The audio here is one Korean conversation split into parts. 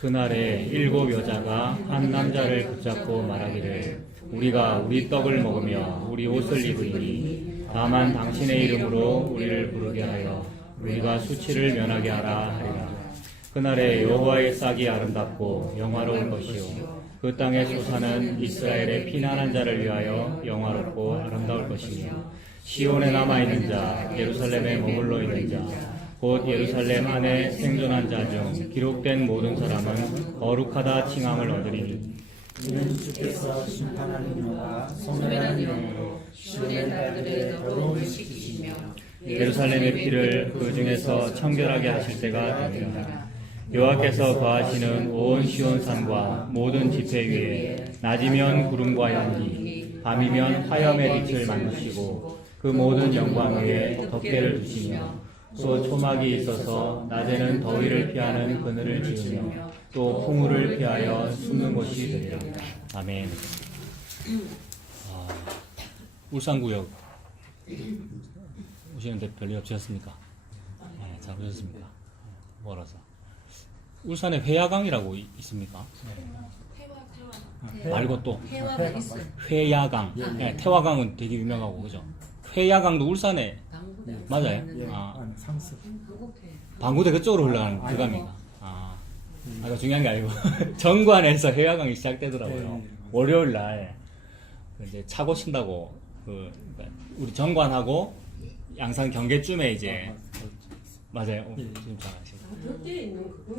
그날에 일곱 여자가 한 남자를 붙잡고 말하기를 우리가 우리 떡을 먹으며 우리 옷을 입으리니 다만 당신의 이름으로 우리를 부르게 하여 우리가 수치를 면하게 하라 하리라. 그날에 여호와의 싹이 아름답고 영화로운 것이요 그 땅의 소산은 이스라엘의 피난한 자를 위하여 영화롭고 아름다울 것이며 시온에 남아있는 자 예루살렘에 머물러 있는 자 곧 예루살렘 안에 생존한 자 중 기록된 모든 사람은 거룩하다 칭함을 얻으리니 이는 주께서 심판하는 영과 소멸하는 영으로 시온의 딸들의 더러움을 씻기시며 예루살렘의 피를 그 중에서 청결하게 하실 때가 되리라. 여호와께서 거하시는 온 시온산과 모든 지폐 위에 낮이면 구름과 연기 밤이면 화염의 빛을 만드시고 그 모든 영광 위에 덮개를 두시며 또 초막이 있어서 낮에는 더위를 피하는 그늘을 지으며 또 풍우를 피하여 숨는 곳이 되리라. 아멘. 울산구역 오시는데 별일 없으셨습니까? 네, 잘 오셨습니다. 멀어서. 울산에 회야강이라고 있습니까? 말고 또 태화가 있어요. 회야강. 네, 태화강은 되게 유명하고 그죠? 회야강도 울산에 맞아요? 상습. 방구대 그쪽으로 흘러가는 그 강입니다. 이거 중요한 게 아니고 정관에서 회야강이 시작되더라고요. 월요일 날 이제 차고 친다고 우리 정관하고 양산 경계쯤에 이제 맞아요. 지금 잘 아시죠?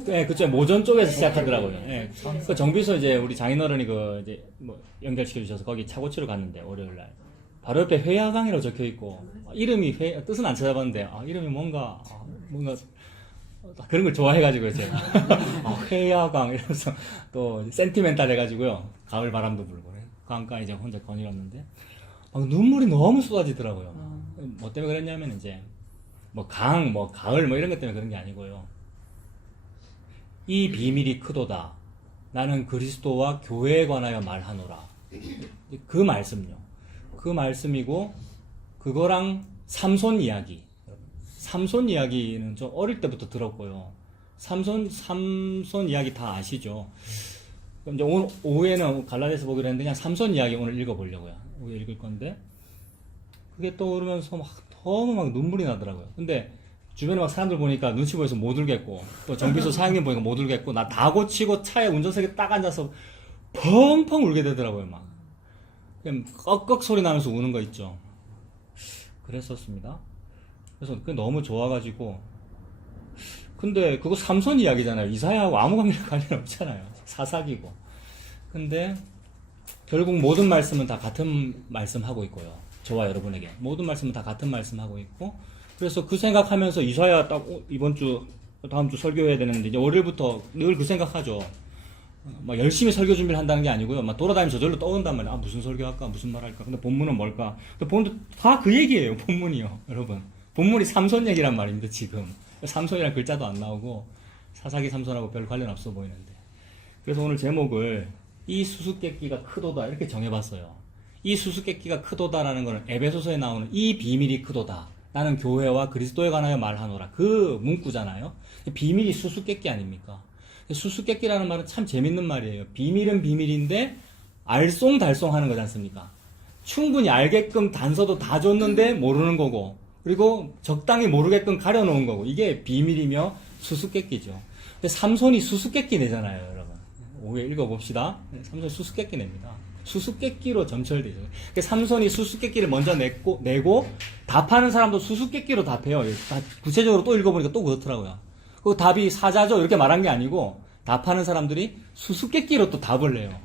네, 그쪽 모전 쪽에서 시작하더라고요. 네. 그 정비소 이제 우리 장인어른이 이제 뭐 연결시켜 주셔서 거기 차고 치러 갔는데 월요일 날. 바로 옆에 회야강이라고 적혀 있고 이름이 뜻은 안 찾아봤는데 이름이 뭔가 그런 걸 좋아해가지고요 제가 회야강 이러면서 또 센티멘탈 해가지고요 가을 바람도 불고 강가에 이제 혼자 거닐었는데 눈물이 너무 쏟아지더라고요. 뭐 때문에 그랬냐면 이제 뭐 가을 뭐 이런 것 때문에 그런 게 아니고요. 이 비밀이 크도다. 나는 그리스도와 교회에 관하여 말하노라. 그 말씀요. 그 말씀이고 그거랑 삼손 이야기. 삼손 이야기는 좀 어릴 때부터 들었고요. 삼손 이야기 다 아시죠? 그럼 이제 오늘 오후에는 갈라디아서 보기로 했는데 그냥 삼손 이야기 오늘 읽어보려고요. 오후에 읽을 건데 그게 떠오르면서 너무 눈물이 나더라고요. 근데 주변에 사람들 보니까 눈치 보여서 못 울겠고 또 정비소 사장님 보니까 못 울겠고 나 다 고치고 차에 운전석에 딱 앉아서 펑펑 울게 되더라고요. 그냥 꺽꺽 소리 나면서 우는 거 있죠. 그랬었습니다. 그래서 그게 너무 좋아가지고 근데 그거 삼손 이야기잖아요. 이사야하고 아무 관련 없잖아요. 사사기고. 근데 결국 모든 말씀은 다 같은 말씀 하고 있고요. 저와 여러분에게 모든 말씀은 다 같은 말씀 하고 있고 그래서 그 생각하면서 이사야 딱 이번 주 다음 주 설교해야 되는데 이제 월요일부터 늘 그 생각하죠. 열심히 설교 준비를 한다는 게 아니고요. 돌아다니면서 저절로 떠온단 말이에요. 무슨 설교할까? 무슨 말 할까? 근데 본문은 뭘까? 근데 본문도 다 그 얘기예요. 본문이요. 여러분. 본문이 삼손 얘기란 말입니다. 지금. 삼손이란 글자도 안 나오고 사사기 삼손하고 별 관련 없어 보이는데. 그래서 오늘 제목을 이 수수께끼가 크도다 이렇게 정해봤어요. 이 수수께끼가 크도다라는 거는 에베소서에 나오는 이 비밀이 크도다. 나는 교회와 그리스도에 관하여 말하노라. 그 문구잖아요. 비밀이 수수께끼 아닙니까? 수수께끼라는 말은 참 재밌는 말이에요. 비밀은 비밀인데 알쏭달쏭 하는 거지 않습니까? 충분히 알게끔 단서도 다 줬는데 모르는 거고 그리고 적당히 모르게끔 가려놓은 거고 이게 비밀이며 수수께끼죠. 근데 삼손이 수수께끼 내잖아요, 여러분. 오후에 읽어봅시다. 삼손이 수수께끼 냅니다. 수수께끼로 점철되죠. 삼손이 수수께끼를 먼저 내고 답하는 사람도 수수께끼로 답해요. 구체적으로 또 읽어보니까 또 그렇더라고요. 그 답이 사자죠 이렇게 말한 게 아니고 답하는 사람들이 수수께끼로 또 답을 내요.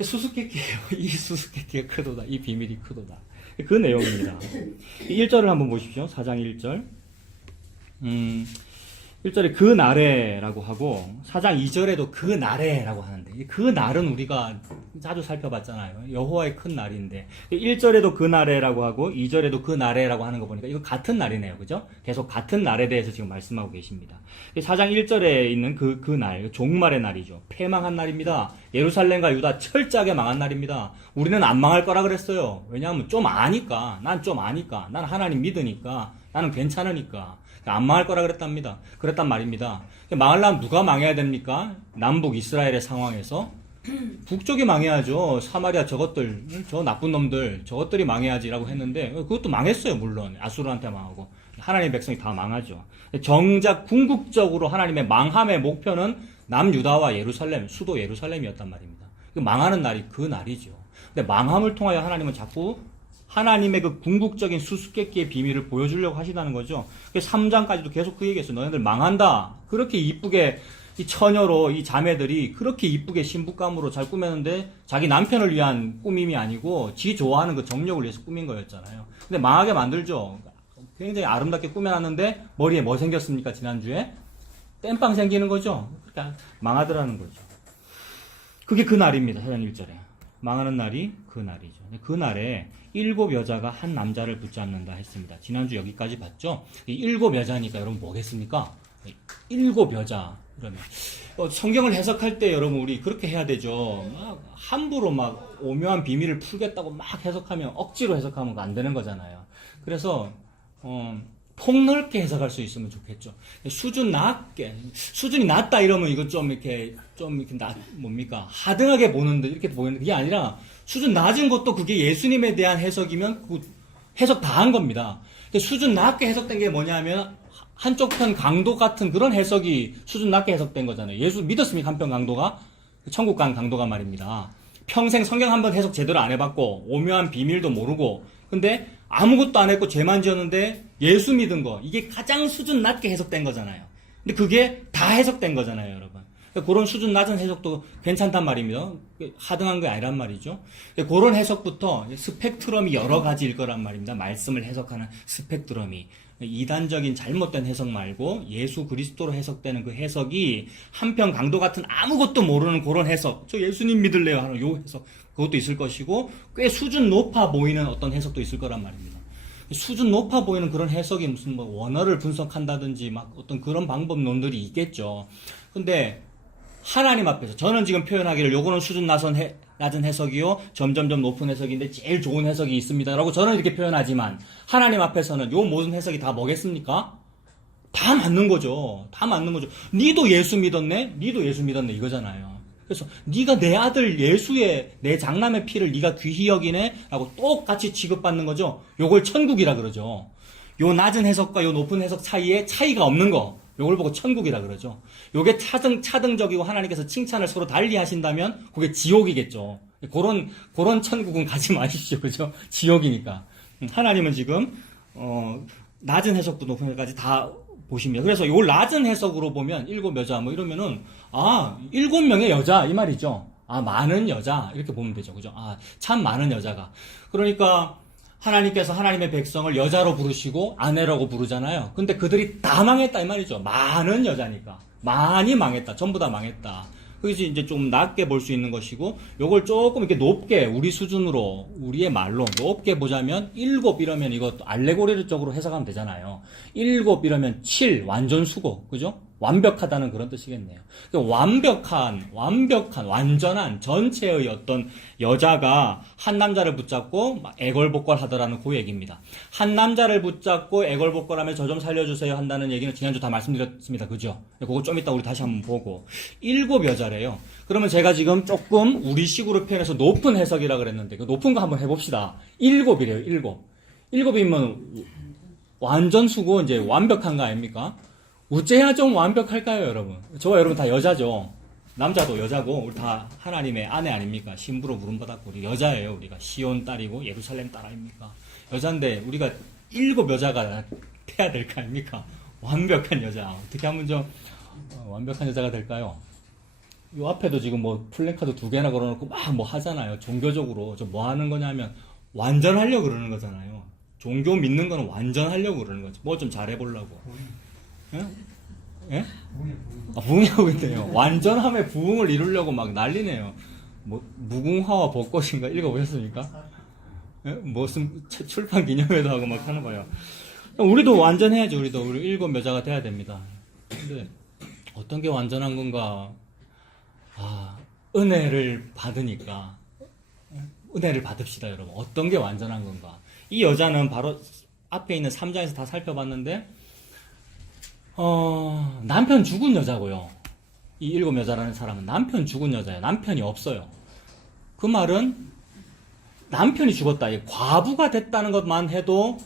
수수께끼예요. 이 수수께끼가 크도다. 이 비밀이 크도다. 그 내용입니다. 1절을 한번 보십시오. 4장 1절. 1절에 그 날에라고 하고 4장 2절에도 그 날에라고 하는데 그 날은 우리가 자주 살펴봤잖아요. 여호와의 큰 날인데 1절에도 그 날에라고 하고 2절에도 그 날에라고 하는 거 보니까 이거 같은 날이네요. 그죠? 계속 같은 날에 대해서 지금 말씀하고 계십니다. 4장 1절에 있는 그 날, 종말의 날이죠. 패망한 날입니다. 예루살렘과 유다 철저하게 망한 날입니다. 우리는 안 망할 거라 그랬어요. 왜냐하면 좀 아니까. 난 좀 아니까. 난 하나님 믿으니까. 나는 괜찮으니까. 안 망할 거라 그랬단 말입니다. 망하려면 누가 망해야 됩니까? 남북 이스라엘의 상황에서 북쪽이 망해야죠. 사마리아 저것들, 저 나쁜 놈들, 저것들이 망해야지라고 했는데 그것도 망했어요. 물론 아수르한테 망하고 하나님의 백성이 다 망하죠. 정작 궁극적으로 하나님의 망함의 목표는 남유다와 예루살렘, 수도 예루살렘이었단 말입니다. 망하는 날이 그 날이죠. 근데 망함을 통하여 하나님은 자꾸 하나님의 그 궁극적인 수수께끼의 비밀을 보여주려고 하시다는 거죠. 3장까지도 계속 그 얘기했어요. 너희들 망한다. 그렇게 이쁘게 이 처녀로 이 자매들이 그렇게 이쁘게 신부감으로 잘 꾸몄는데 자기 남편을 위한 꾸밈이 아니고 지 좋아하는 그 정력을 위해서 꾸민 거였잖아요. 근데 망하게 만들죠. 굉장히 아름답게 꾸며놨는데 머리에 뭐 생겼습니까? 지난주에 땜빵 생기는 거죠. 그러니까 망하더라는 거죠. 그게 그 날입니다. 사장 1절에 망하는 날이 그 날이죠. 그 날에 7 여자가 한 남자를 붙잡는다 했습니다. 지난주 여기까지 봤죠. 이 7 여자니까 여러분 뭐겠습니까? 7 여자 그러면 성경을 해석할 때 여러분 우리 그렇게 해야 되죠. 막 함부로 막 오묘한 비밀을 풀겠다고 막 해석하면 억지로 해석하면 안 되는 거잖아요. 그래서 폭넓게 해석할 수 있으면 좋겠죠. 수준이 낮다 이러면 이거 좀 이렇게 뭡니까? 하등하게 보는데 이렇게 보이는데 그게 아니라 수준 낮은 것도 그게 예수님에 대한 해석이면 그 해석 다 한 겁니다. 수준 낮게 해석된 게 뭐냐면 한쪽 편 강도 같은 그런 해석이 수준 낮게 해석된 거잖아요. 예수 믿었습니까? 한편 강도가? 천국 간 강도가 말입니다. 평생 성경 한번 해석 제대로 안 해봤고 오묘한 비밀도 모르고 근데 아무것도 안 했고 죄만 지었는데 예수 믿은 거 이게 가장 수준 낮게 해석된 거잖아요. 근데 그게 다 해석된 거잖아요, 여러분. 그런 수준 낮은 해석도 괜찮단 말입니다. 하등한 게 아니란 말이죠. 그런 해석부터 스펙트럼이 여러 가지일 거란 말입니다. 말씀을 해석하는 스펙트럼이. 이단적인 잘못된 해석 말고 예수 그리스도로 해석되는 그 해석이 한편 강도 같은 아무것도 모르는 그런 해석, 저 예수님 믿을래요 하는 요 해석, 그것도 있을 것이고 꽤 수준 높아 보이는 어떤 해석도 있을 거란 말입니다. 수준 높아 보이는 그런 해석이 무슨 뭐 원어를 분석한다든지 막 어떤 그런 방법론들이 있겠죠. 근데 하나님 앞에서 저는 지금 표현하기를 요거는 수준 낮은 해석이요 점점점 높은 해석인데 제일 좋은 해석이 있습니다 라고 저는 이렇게 표현하지만 하나님 앞에서는 요 모든 해석이 다 뭐겠습니까? 다 맞는 거죠. 다 맞는 거죠. 니도 예수 믿었네? 니도 예수 믿었네 이거잖아요. 그래서 네가 내 아들 예수의 내 장남의 피를 네가 귀히 여기네 라고 똑같이 취급받는 거죠. 요걸 천국이라 그러죠. 요 낮은 해석과 요 높은 해석 사이에 차이가 없는 거, 요걸 보고 천국이라 그러죠. 요게 차등적이고 하나님께서 칭찬을 서로 달리 하신다면 그게 지옥이겠죠. 그런 천국은 가지 마십시오. 그죠? 지옥이니까. 하나님은 지금 낮은 해석부터 높은 해석까지 다 보십니다. 그래서 요 낮은 해석으로 보면 7 여자 뭐 이러면은 7명의 여자 이 말이죠. 많은 여자 이렇게 보면 되죠. 그죠? 참 많은 여자가. 그러니까 하나님께서 하나님의 백성을 여자로 부르시고 아내라고 부르잖아요. 근데 그들이 다 망했다 이 말이죠. 많은 여자니까. 많이 망했다. 전부 다 망했다. 그것이 이제 좀 낮게 볼 수 있는 것이고, 요걸 조금 이렇게 높게, 우리 수준으로, 우리의 말로 높게 보자면, 7 이러면 이것도 알레고리적으로 해석하면 되잖아요. 7 이러면 7, 완전 수고. 그죠? 완벽하다는 그런 뜻이겠네요. 완전한 전체의 어떤 여자가 한 남자를 붙잡고 애걸복걸 하더라는 그 얘기입니다. 한 남자를 붙잡고 애걸복걸하면 저 좀 살려주세요 한다는 얘기는 지난주 다 말씀드렸습니다. 그죠? 그거 좀 이따 우리 다시 한번 보고. 7 여자래요. 그러면 제가 지금 조금 우리식으로 표현해서 높은 해석이라 그랬는데 그 높은 거 한번 해봅시다. 7이래요. 7. 7이면 완전 수고 이제 완벽한 거 아닙니까? 어째야 좀 완벽할까요, 여러분? 저와 여러분 다 여자죠. 남자도 여자고, 우리 다 하나님의 아내 아닙니까? 신부로 부름받았고, 우리 여자예요. 우리가 시온 딸이고, 예루살렘 딸 아닙니까? 여자인데, 우리가 7 여자가 돼야 될 거 아닙니까? 완벽한 여자. 어떻게 하면 좀, 완벽한 여자가 될까요? 요 앞에도 지금 뭐, 플래카드 2개나 걸어놓고 막 뭐 하잖아요. 종교적으로. 저 뭐 하는 거냐면, 완전하려고 그러는 거잖아요. 종교 믿는 거는 완전하려고 그러는 거죠. 뭐 좀 잘해보려고. 예? 예? 부흥하고 있네요. 완전함의 부흥을 이루려고 막 난리네요. 뭐, 무궁화와 벚꽃인가 읽어보셨습니까? 예? 무슨 출판 기념회도 하고 막 하는 거예요. 우리도 완전해야죠. 우리 7 여자가 돼야 됩니다. 근데, 어떤 게 완전한 건가? 은혜를 받으니까. 은혜를 받읍시다, 여러분. 어떤 게 완전한 건가? 이 여자는 바로 앞에 있는 3장에서 다 살펴봤는데, 남편 죽은 여자고요. 이 7 여자라는 사람은 남편 죽은 여자예요. 남편이 없어요. 그 말은 남편이 죽었다. 과부가 됐다는 것만 해도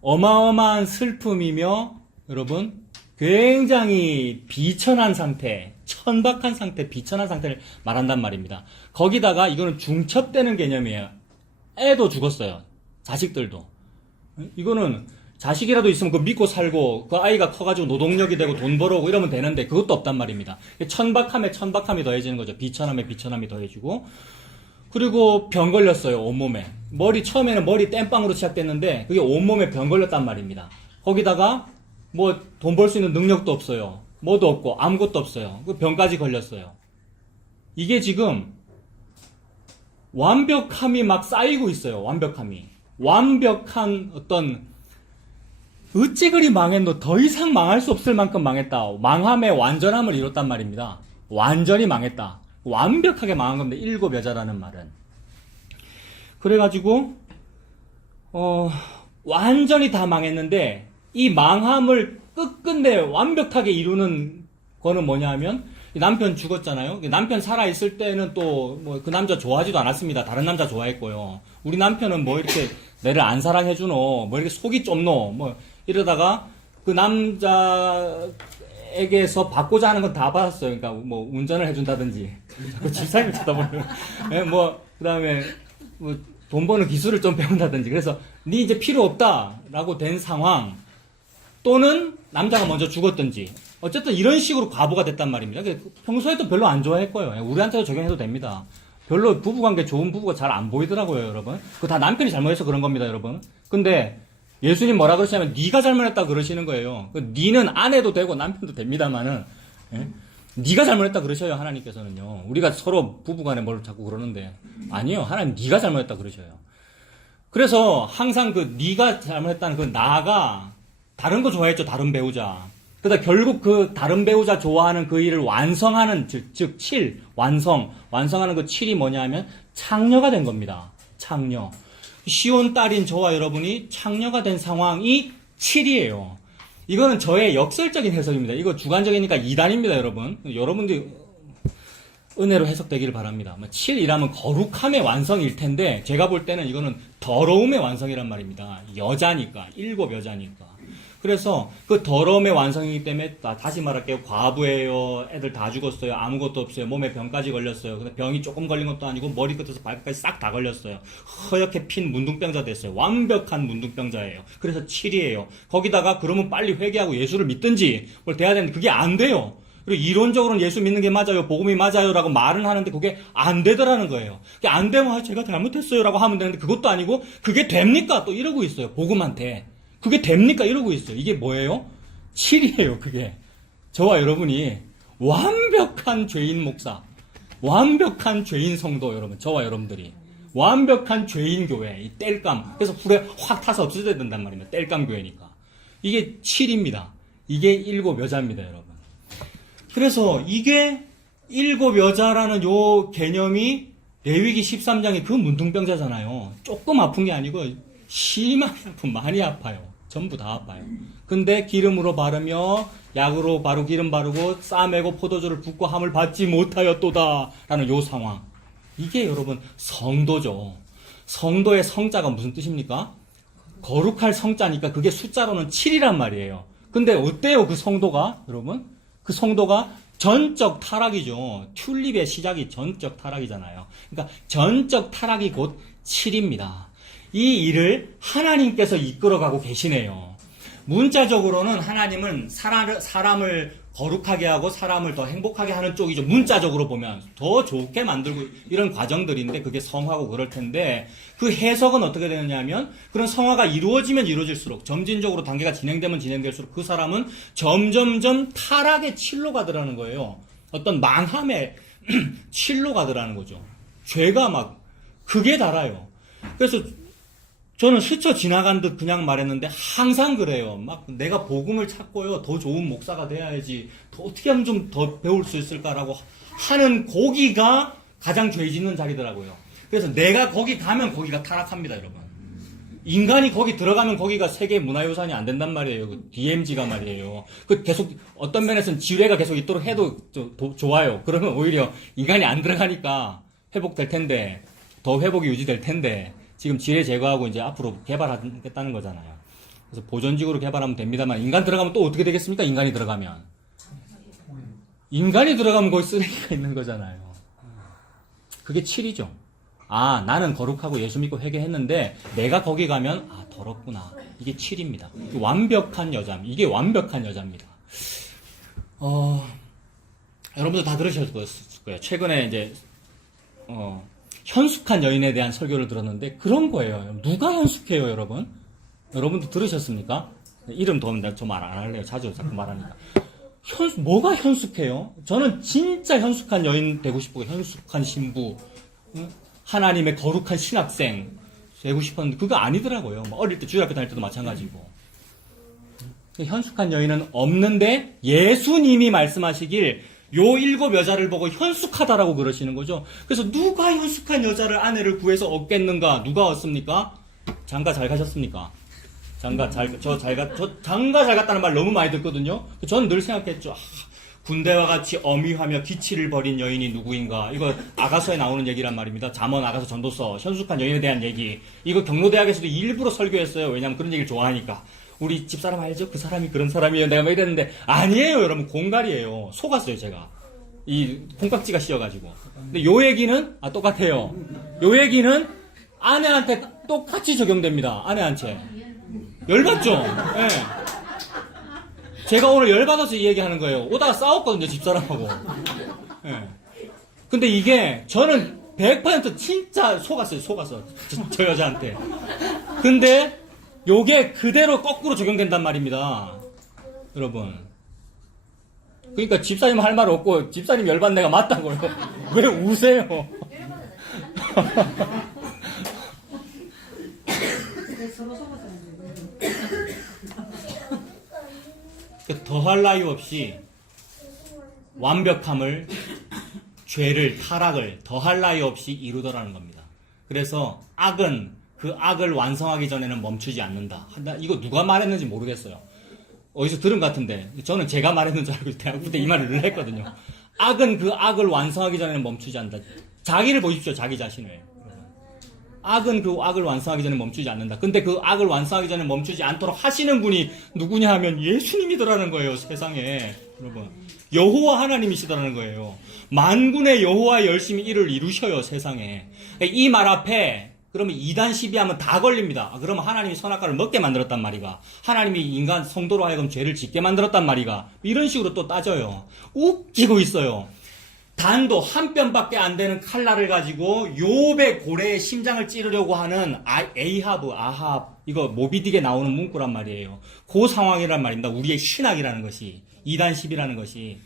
어마어마한 슬픔이며 여러분 굉장히 비천한 상태, 천박한 상태, 비천한 상태를 말한단 말입니다. 거기다가 이거는 중첩되는 개념이에요. 애도 죽었어요. 자식들도. 이거는 자식이라도 있으면 그거 믿고 살고 그 아이가 커가지고 노동력이 되고 돈 벌어오고 이러면 되는데 그것도 없단 말입니다. 천박함에 천박함이 더해지는 거죠. 비천함에 비천함이 더해지고 그리고 병 걸렸어요. 온몸에. 처음에는 머리 땜빵으로 시작됐는데 그게 온몸에 병 걸렸단 말입니다. 거기다가 뭐 돈 벌 수 있는 능력도 없어요. 뭐도 없고 아무것도 없어요. 그 병까지 걸렸어요. 이게 지금 완벽함이 막 쌓이고 있어요. 완벽한 어떤 어찌 그리 망했노 더 이상 망할 수 없을 만큼 망했다. 망함의 완전함을 이뤘단 말입니다. 완전히 망했다. 완벽하게 망한 겁니다. 7 여자라는 말은. 그래가지고 완전히 다 망했는데 이 망함을 끝끝내 완벽하게 이루는 거는 뭐냐 하면 남편 죽었잖아요. 남편 살아있을 때는 또 뭐 그 남자 좋아하지도 않았습니다. 다른 남자 좋아했고요. 우리 남편은 뭐 이렇게 내를 안 사랑해주노 뭐 이렇게 속이 좁노 뭐 이러다가 그 남자에게서 받고자 하는 건 다 받았어요. 그러니까 뭐 운전을 해준다든지 집사님을 쳐다보는 그 다음에 뭐 돈 버는 기술을 좀 배운다든지 그래서 니 이제 필요 없다라고 된 상황 또는 남자가 먼저 죽었든지 어쨌든 이런 식으로 과부가 됐단 말입니다. 평소에도 별로 안 좋아했고요. 우리한테도 적용해도 됩니다. 별로 부부관계 좋은 부부가 잘 안 보이더라고요, 여러분. 그거 다 남편이 잘못해서 그런 겁니다, 여러분. 근데 예수님 뭐라 그러시냐면 네가 잘못했다 그러시는 거예요. 니는 아내도 되고 남편도 됩니다만은 네가 잘못했다 그러셔요, 하나님께서는요. 우리가 서로 부부간에 뭘 자꾸 그러는데 아니요, 하나님 네가 잘못했다 그러셔요. 그래서 항상 그 네가 잘못했다는 그 나가 다른 거 좋아했죠, 다른 배우자. 그러다 결국 그 다른 배우자 좋아하는 그 일을 완성하는 즉 완성하는 그 7이 뭐냐 하면 창녀가 된 겁니다. 창녀. 시온 딸인 저와 여러분이 창녀가 된 상황이 7이에요. 이거는 저의 역설적인 해석입니다. 이거 주관적이니까 2단입니다, 여러분. 여러분들이 은혜로 해석되기를 바랍니다. 7이라면 거룩함의 완성일 텐데 제가 볼 때는 이거는 더러움의 완성이란 말입니다. 여자니까, 7 여자니까. 그래서 그 더러움의 완성이기 때문에 다시 말할게요. 과부예요. 애들 다 죽었어요. 아무것도 없어요. 몸에 병까지 걸렸어요. 근데 병이 조금 걸린 것도 아니고 머리끝에서 발끝까지 싹 다 걸렸어요. 허옇게 핀 문둥병자 됐어요. 완벽한 문둥병자예요. 그래서 7이에요. 거기다가 그러면 빨리 회개하고 예수를 믿든지 뭘 돼야 되는데 그게 안 돼요. 그리고 이론적으로는 예수 믿는 게 맞아요. 복음이 맞아요. 라고 말은 하는데 그게 안 되더라는 거예요. 그게 안 되면 제가 잘못했어요. 라고 하면 되는데 그것도 아니고 그게 됩니까? 또 이러고 있어요. 복음한테. 그게 됩니까? 이러고 있어요. 이게 뭐예요? 7이에요, 그게. 저와 여러분이 완벽한 죄인 목사, 완벽한 죄인 성도 여러분, 저와 여러분들이 완벽한 죄인 교회, 이 땔감. 그래서 불에 확 타서 없어져야 된단 말입니다. 땔감 교회니까. 이게 7입니다. 이게 7 여자입니다, 여러분. 그래서 이게 7 여자라는 요 개념이 레위기 13장의 그 문둥병자잖아요. 조금 아픈 게 아니고 심하게 아픈, 많이 아파요. 전부 다 아파요. 근데 기름으로 바르며 약으로 바르고 기름 바르고 싸매고 포도주를 붓고 함을 받지 못하였도다 라는 요 상황. 이게 여러분 성도죠. 성도의 성자가 무슨 뜻입니까? 거룩할 성자니까 그게 숫자로는 7이란 말이에요. 근데 어때요 그 성도가 여러분? 그 성도가 전적 타락이죠. 튤립의 시작이 전적 타락이잖아요. 그러니까 전적 타락이 곧 7입니다. 이 일을 하나님께서 이끌어가고 계시네요. 문자적으로는 하나님은 사람을 거룩하게 하고 사람을 더 행복하게 하는 쪽이죠. 문자적으로 보면 더 좋게 만들고 이런 과정들인데 그게 성화고 그럴 텐데 그 해석은 어떻게 되느냐 하면 그런 성화가 이루어지면 이루어질수록 점진적으로 단계가 진행되면 진행될수록 그 사람은 점점점 타락의 칠로 가더라는 거예요. 어떤 망함의 칠로 가더라는 거죠. 죄가 막 극에 달아요. 그래서 저는 스쳐 지나간 듯 그냥 말했는데 항상 그래요. 막 내가 복음을 찾고요. 더 좋은 목사가 돼야지. 더 어떻게 하면 좀 더 배울 수 있을까라고 하는 거기가 가장 죄 짓는 자리더라고요. 그래서 내가 거기 가면 거기가 타락합니다, 여러분. 인간이 거기 들어가면 거기가 세계 문화유산이 안 된단 말이에요. 그 DMZ가 말이에요. 그 계속 어떤 면에서는 지뢰가 계속 있도록 해도 좋아요. 그러면 오히려 인간이 안 들어가니까 회복될 텐데, 더 회복이 유지될 텐데, 지금 지뢰 제거하고 이제 앞으로 개발하겠다는 거잖아요. 그래서 보존지구로 개발하면 됩니다만, 인간 들어가면 또 어떻게 되겠습니까? 인간이 들어가면 거기 쓰레기가 있는 거잖아요. 그게 7이죠. 아, 나는 거룩하고 예수 믿고 회개했는데 내가 거기 가면 아, 더럽구나. 이게 7입니다. 완벽한 여자. 이게 완벽한 여자입니다. 여러분도 다 들으셨을 거예요. 최근에 이제 현숙한 여인에 대한 설교를 들었는데 그런 거예요. 누가 현숙해요, 여러분? 여러분도 들으셨습니까? 이름 더우면 좀 말 안 할래요. 자주 자꾸 말하니까. 뭐가 현숙해요? 저는 진짜 현숙한 여인 되고 싶고, 현숙한 신부, 하나님의 거룩한 신학생 되고 싶었는데, 그거 아니더라고요. 어릴 때, 주일학교 다닐 때도 마찬가지고. 현숙한 여인은 없는데, 예수님이 말씀하시길, 요 7 여자를 보고 현숙하다라고 그러시는 거죠. 그래서 누가 현숙한 여자를 아내를 구해서 얻겠는가? 누가 얻습니까? 장가 잘 가셨습니까? 장가 잘 갔다는 말 너무 많이 듣거든요. 저는 늘 생각했죠. 군대와 같이 어미하며 기치를 벌인 여인이 누구인가. 이거 아가서에 나오는 얘기란 말입니다. 잠언, 아가서, 전도서, 현숙한 여인에 대한 얘기. 이거 경로대학에서도 일부러 설교했어요. 왜냐면 그런 얘기를 좋아하니까. 우리 집사람 알죠? 그 사람이 그런 사람이에요. 내가 막 이랬는데 아니에요, 여러분. 공갈이에요. 속았어요, 제가. 이 콩깍지가 씌어가지고. 근데 요 얘기는 똑같아요. 요 얘기는 아내한테 똑같이 적용됩니다. 아내한테. 열받죠? 예. 제가 오늘 열받아서 이 얘기하는 거예요. 오다가 싸웠거든요, 집사람하고. 예. 근데 이게, 저는 100% 진짜 속았어요, 저 여자한테. 근데, 요게 그대로 거꾸로 적용된단 말입니다. 여러분. 그러니까 집사님 할 말 없고, 집사님 열받는 내가 맞다고요. 왜 우세요? 더할 나위 없이 완벽함을, 죄를, 타락을 더할 나위 없이 이루더라는 겁니다. 그래서 악은 그 악을 완성하기 전에는 멈추지 않는다. 이거 누가 말했는지 모르겠어요. 어디서 들은 것 같은데 저는 제가 말했는 줄 알고 대학부 때 이 말을 늘 했거든요. 악은 그 악을 완성하기 전에는 멈추지 않는다. 자기를 보십시오. 자기 자신을. 악은 그 악을 완성하기 전에 멈추지 않는다. 근데 그 악을 완성하기 전에 멈추지 않도록 하시는 분이 누구냐 하면 예수님이더라는 거예요. 세상에. 여러분. 여호와 하나님이시더라는 거예요. 만군의 여호와 열심히 일을 이루셔요. 세상에. 이 말 앞에 그러면 2단 12하면 다 걸립니다. 그러면 하나님이 선악과를 먹게 만들었단 말이가. 하나님이 인간 성도로 하여금 죄를 짓게 만들었단 말이가. 이런 식으로 또 따져요. 웃기고 있어요. 단도 한 뼘밖에 안 되는 칼날을 가지고 욥의 고래의 심장을 찌르려고 하는 아합, 이거 모비딕에 나오는 문구란 말이에요. 그 상황이란 말입니다. 우리의 신학이라는 것이, 2단 10이라는 것이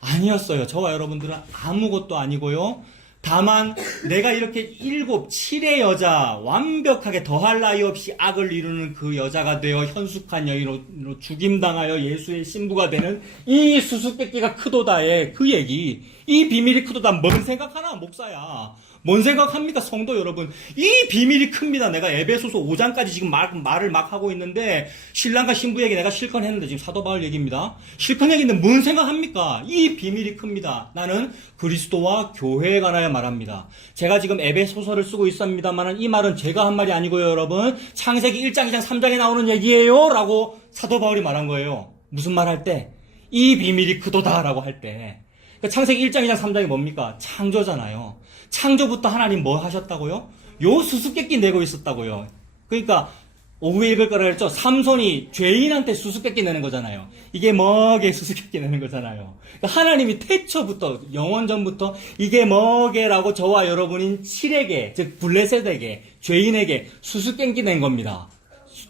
아니었어요. 저와 여러분들은 아무것도 아니고요. 다만 내가 이렇게 7의 여자, 완벽하게 더할 나위 없이 악을 이루는 그 여자가 되어 현숙한 여인으로 죽임당하여 예수의 신부가 되는 이 수수께끼가 크도다의 그 얘기. 이 비밀이 크도다. 뭔 생각하나 목사야. 뭔 생각합니까 성도 여러분. 이 비밀이 큽니다. 내가 에베소서 5장까지 지금 말을 막 하고 있는데 신랑과 신부 얘기 내가 실컷 했는데 지금 사도 바울 얘기입니다. 실컷 얘기인데 뭔 생각합니까? 이 비밀이 큽니다. 나는 그리스도와 교회에 관하여 말합니다. 제가 지금 에베소서를 쓰고 있습니다만 이 말은 제가 한 말이 아니고요 여러분. 창세기 1장 2장 3장에 나오는 얘기예요 라고 사도 바울이 말한 거예요. 무슨 말 할 때? 이 비밀이 크도다 라고 할 때. 그러니까 창세기 1장 2장 3장이 뭡니까? 창조잖아요. 창조부터 하나님 뭐 하셨다고요? 요 수수께끼 내고 있었다고요. 그러니까 오후에 읽을 거라 했죠. 삼손이 죄인한테 수수께끼 내는 거잖아요. 이게 뭐게 수수께끼 내는 거잖아요. 그러니까 하나님이 태초부터 영원전부터 이게 뭐게라고 저와 여러분인 7에게 즉 블레셋에게 죄인에게 수수께끼 낸 겁니다.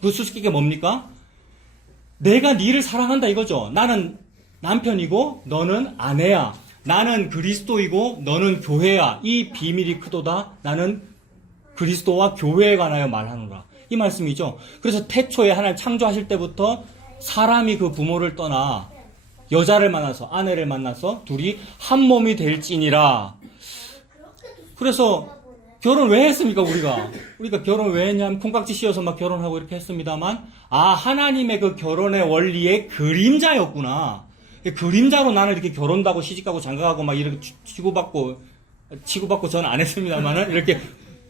그 수수께끼가 뭡니까? 내가 니를 사랑한다 이거죠. 나는 남편이고 너는 아내야. 나는 그리스도이고 너는 교회야. 이 비밀이 크도다. 나는 그리스도와 교회에 관하여 말하노라. 이 말씀이죠. 그래서 태초에 하나님 창조하실 때부터 사람이 그 부모를 떠나 여자를 만나서 아내를 만나서 둘이 한 몸이 될지니라. 그래서 결혼 왜 했습니까, 우리가? 우리가 결혼 왜 했냐면, 콩깍지 씌워서 막 결혼하고 이렇게 했습니다만, 하나님의 그 결혼의 원리의 그림자였구나. 그림자로 나는 이렇게 결혼도 하고 시집가고 장가가고 막 이렇게 치고받고 저는 안 했습니다만은, 이렇게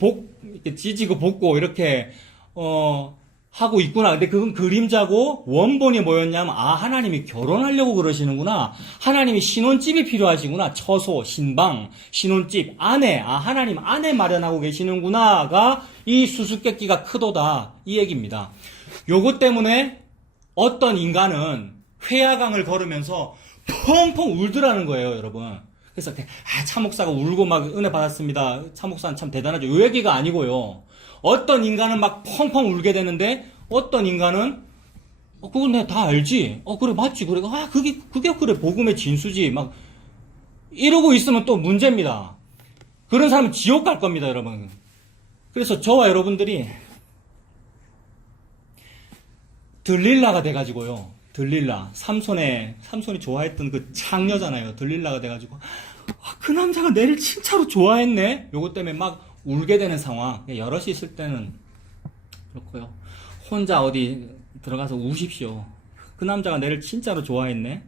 이렇게 찢고 볶고 이렇게, 하고 있구나. 근데 그건 그림자고 원본이 뭐였냐면 하나님이 결혼하려고 그러시는구나. 하나님이 신혼집이 필요하시구나. 처소, 신방, 신혼집, 아내. 하나님 아내 마련하고 계시는구나가 이 수수께끼가 크도다. 이 얘기입니다. 요것 때문에 어떤 인간은 회야강을 걸으면서 펑펑 울더라는 거예요, 여러분. 그래서 차 목사가 울고 막 은혜 받았습니다. 차 목사는 참 대단하죠. 요 얘기가 아니고요. 어떤 인간은 막 펑펑 울게 되는데, 어떤 인간은, 그건 내가 다 알지. 그래, 맞지. 그래. 그게 그래. 복음의 진수지. 막, 이러고 있으면 또 문제입니다. 그런 사람은 지옥 갈 겁니다, 여러분. 그래서 저와 여러분들이, 들릴라가 돼가지고요. 들릴라. 삼손이 좋아했던 그 창녀잖아요. 들릴라가 돼가지고, 그 남자가 내를 진짜로 좋아했네? 요것 때문에 막, 울게 되는 상황. 여럿이 있을 때는 그렇고요. 혼자 어디 들어가서 우십시오. 그 남자가 내를 진짜로 좋아했네.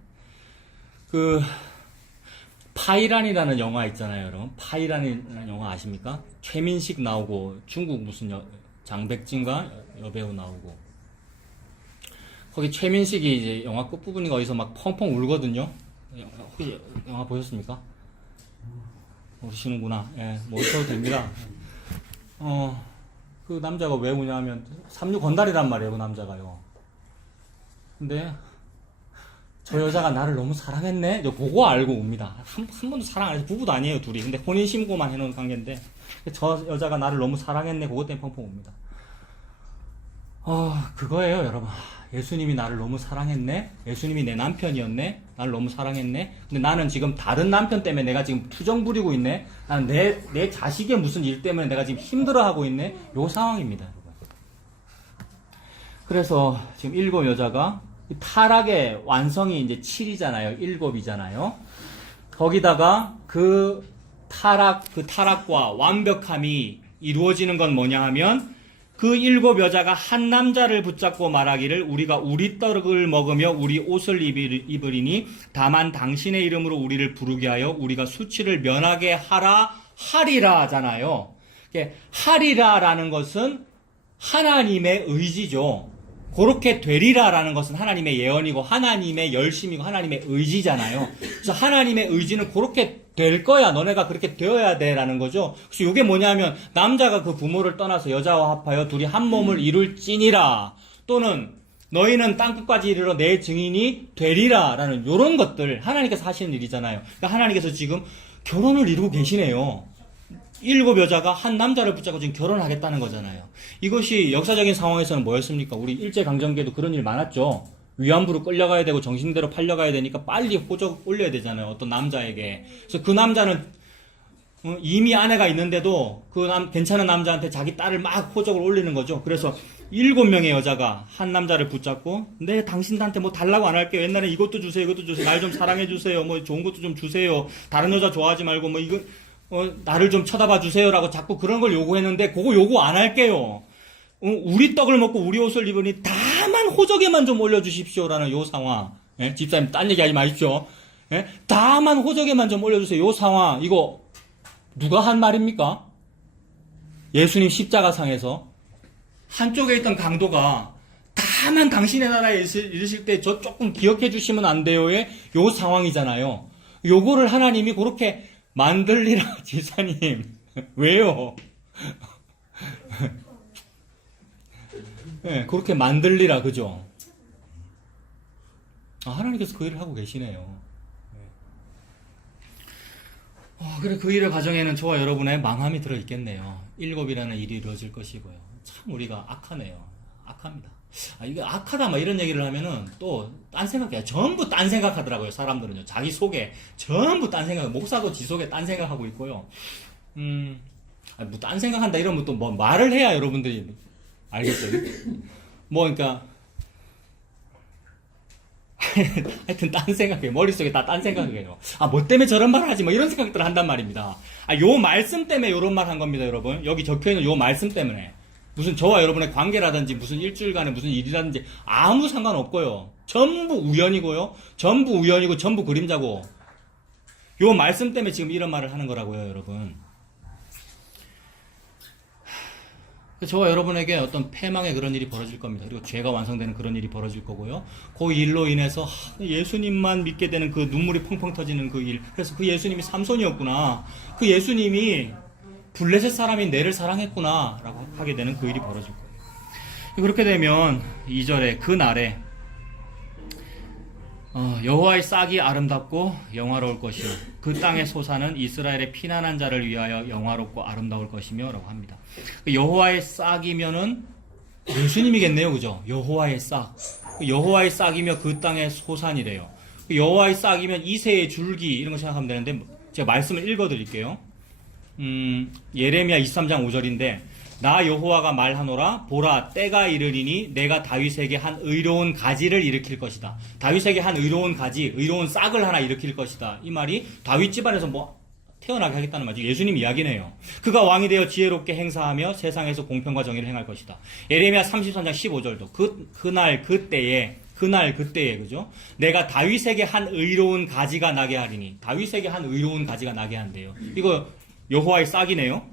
파이란이라는 영화 있잖아요, 여러분. 파이란이라는 영화 아십니까? 최민식 나오고 중국 무슨 장백진과 여배우 나오고. 거기 최민식이 이제 영화 끝부분인가 어디서 막 펑펑 울거든요. 혹시 영화 보셨습니까? 모르시는구나. 예, 모르셔도 됩니다. 그 남자가 왜 우냐면, 삼류 건달이란 말이에요, 그 남자가요. 근데, 저 여자가 나를 너무 사랑했네? 그거 알고 웁니다. 한 번도 사랑 안 해서 부부도 아니에요, 둘이. 근데 혼인신고만 해놓은 관계인데, 저 여자가 나를 너무 사랑했네? 그것 때문에 펑펑 웁니다. 그거예요, 여러분. 예수님이 나를 너무 사랑했네? 예수님이 내 남편이었네? 나를 너무 사랑했네? 근데 나는 지금 다른 남편 때문에 내가 지금 투정 부리고 있네? 나는 내 자식의 무슨 일 때문에 내가 지금 힘들어하고 있네? 요 상황입니다, 여러분. 그래서 지금 7 여자가 타락의 완성이 이제 7이잖아요. 7이잖아요. 거기다가 그 타락과 완벽함이 이루어지는 건 뭐냐 하면 그 7 여자가 한 남자를 붙잡고 말하기를 우리가 우리 떡을 먹으며 우리 옷을 입으리니 다만 당신의 이름으로 우리를 부르게 하여 우리가 수치를 면하게 하리라 하잖아요. 하리라라는 것은 하나님의 의지죠. 그렇게 되리라라는 것은 하나님의 예언이고 하나님의 열심이고 하나님의 의지잖아요. 그래서 하나님의 의지는 그렇게 될 거야. 너네가 그렇게 되어야 돼라는 거죠. 그래서 이게 뭐냐면 남자가 그 부모를 떠나서 여자와 합하여 둘이 한 몸을 이룰지니라 또는 너희는 땅끝까지 이르러 내 증인이 되리라라는 이런 것들 하나님께서 하시는 일이잖아요. 그러니까 하나님께서 지금 결혼을 이루고 계시네요. 7 여자가 한 남자를 붙잡고 지금 결혼하겠다는 거잖아요. 이것이 역사적인 상황에서는 뭐였습니까? 우리 일제강점기에도 그런 일 많았죠. 위안부로 끌려가야 되고 정신대로 팔려가야 되니까 빨리 호적 올려야 되잖아요. 어떤 남자에게. 그래서 그 남자는 이미 아내가 있는데도 괜찮은 남자한테 자기 딸을 막 호적을 올리는 거죠. 그래서 7명의 여자가 한 남자를 붙잡고 네 당신한테 뭐 달라고 안 할게요. 옛날에 이것도 주세요. 이것도 주세요. 날 좀 사랑해 주세요. 뭐 좋은 것도 좀 주세요. 다른 여자 좋아하지 말고 뭐 이거 나를 좀 쳐다봐 주세요라고 자꾸 그런 걸 요구했는데 그거 요구 안 할게요. 우리 떡을 먹고 우리 옷을 입으니 다만 호적에만 좀 올려주십시오라는 요 상황. 예? 집사님 딴 얘기하지 마십시오. 예? 다만 호적에만 좀 올려주세요. 요 상황 이거 누가 한 말입니까? 예수님 십자가상에서 한쪽에 있던 강도가 다만 당신의 나라에 이르실 때 저 조금 기억해 주시면 안 돼요의 요 상황이잖아요. 요거를 하나님이 그렇게 만들리라 집사님 왜요? 네, 그렇게 만들리라 그죠? 하나님께서 그 일을 하고 계시네요. 그래 그 일의 과정에는 저와 여러분의 망함이 들어있겠네요. 7이라는 일이 이루어질 것이고요. 참 우리가 악하네요. 악합니다. 이게 악하다 막 이런 얘기를 하면은 또 딴 생각해요. 전부 딴 생각하더라고요. 사람들은요. 자기 속에 전부 딴 생각. 목사도 지 속에 딴 생각하고 있고요. 뭐 딴 생각한다 이러면 또 뭐 말을 해야 여러분들이 알겠죠. 뭐 그러니까 하여튼 딴 생각해요. 머릿속에 다 딴 생각이에요. 뭐 때문에 저런 말을 하지? 뭐 이런 생각들을 한단 말입니다. 요 말씀 때문에 이런 말 한 겁니다, 여러분. 여기 적혀있는 요 말씀 때문에. 무슨 저와 여러분의 관계라든지 무슨 일주일간의 무슨 일이라든지 아무 상관없고요. 전부 우연이고요. 전부 우연이고 전부 그림자고. 요 말씀 때문에 지금 이런 말을 하는 거라고요, 여러분. 저와 여러분에게 어떤 패망의 그런 일이 벌어질 겁니다. 그리고 죄가 완성되는 그런 일이 벌어질 거고요. 그 일로 인해서 예수님만 믿게 되는 그 눈물이 펑펑 터지는 그 일. 그래서 그 예수님이 삼손이었구나. 그 예수님이 블레셋 사람인 내를 사랑했구나 라고 하게 되는 그 일이 벌어질 거예요. 그렇게 되면 2절에 그 날에 여호와의 싹이 아름답고 영화로울 것이요 그 땅의 소사는 이스라엘의 피난한 자를 위하여 영화롭고 아름다울 것이며 라고 합니다. 여호와의 싹이면은 예수님이겠네요, 그죠? 여호와의 싹. 여호와의 싹이며 그 땅의 소산이래요. 여호와의 싹이면 이새의 줄기 이런 거 생각하면 되는데 제가 말씀을 읽어드릴게요. 예레미야 23장 5절인데 나 여호와가 말하노라 보라 때가 이르리니 내가 다윗에게 한 의로운 가지를 일으킬 것이다. 다윗에게 한 의로운 가지, 의로운 싹을 하나 일으킬 것이다. 이 말이 다윗 집안에서 뭐 태어나게 하겠다는 말이죠. 예수님 이야기네요. 그가 왕이 되어 지혜롭게 행사하며 세상에서 공평과 정의를 행할 것이다. 예레미야 33장 15절도 그날 그때에 그죠? 내가 다윗에게 한 의로운 가지가 나게 하리니 다윗에게 한 의로운 가지가 나게 한대요. 이거 여호와의 싹이네요.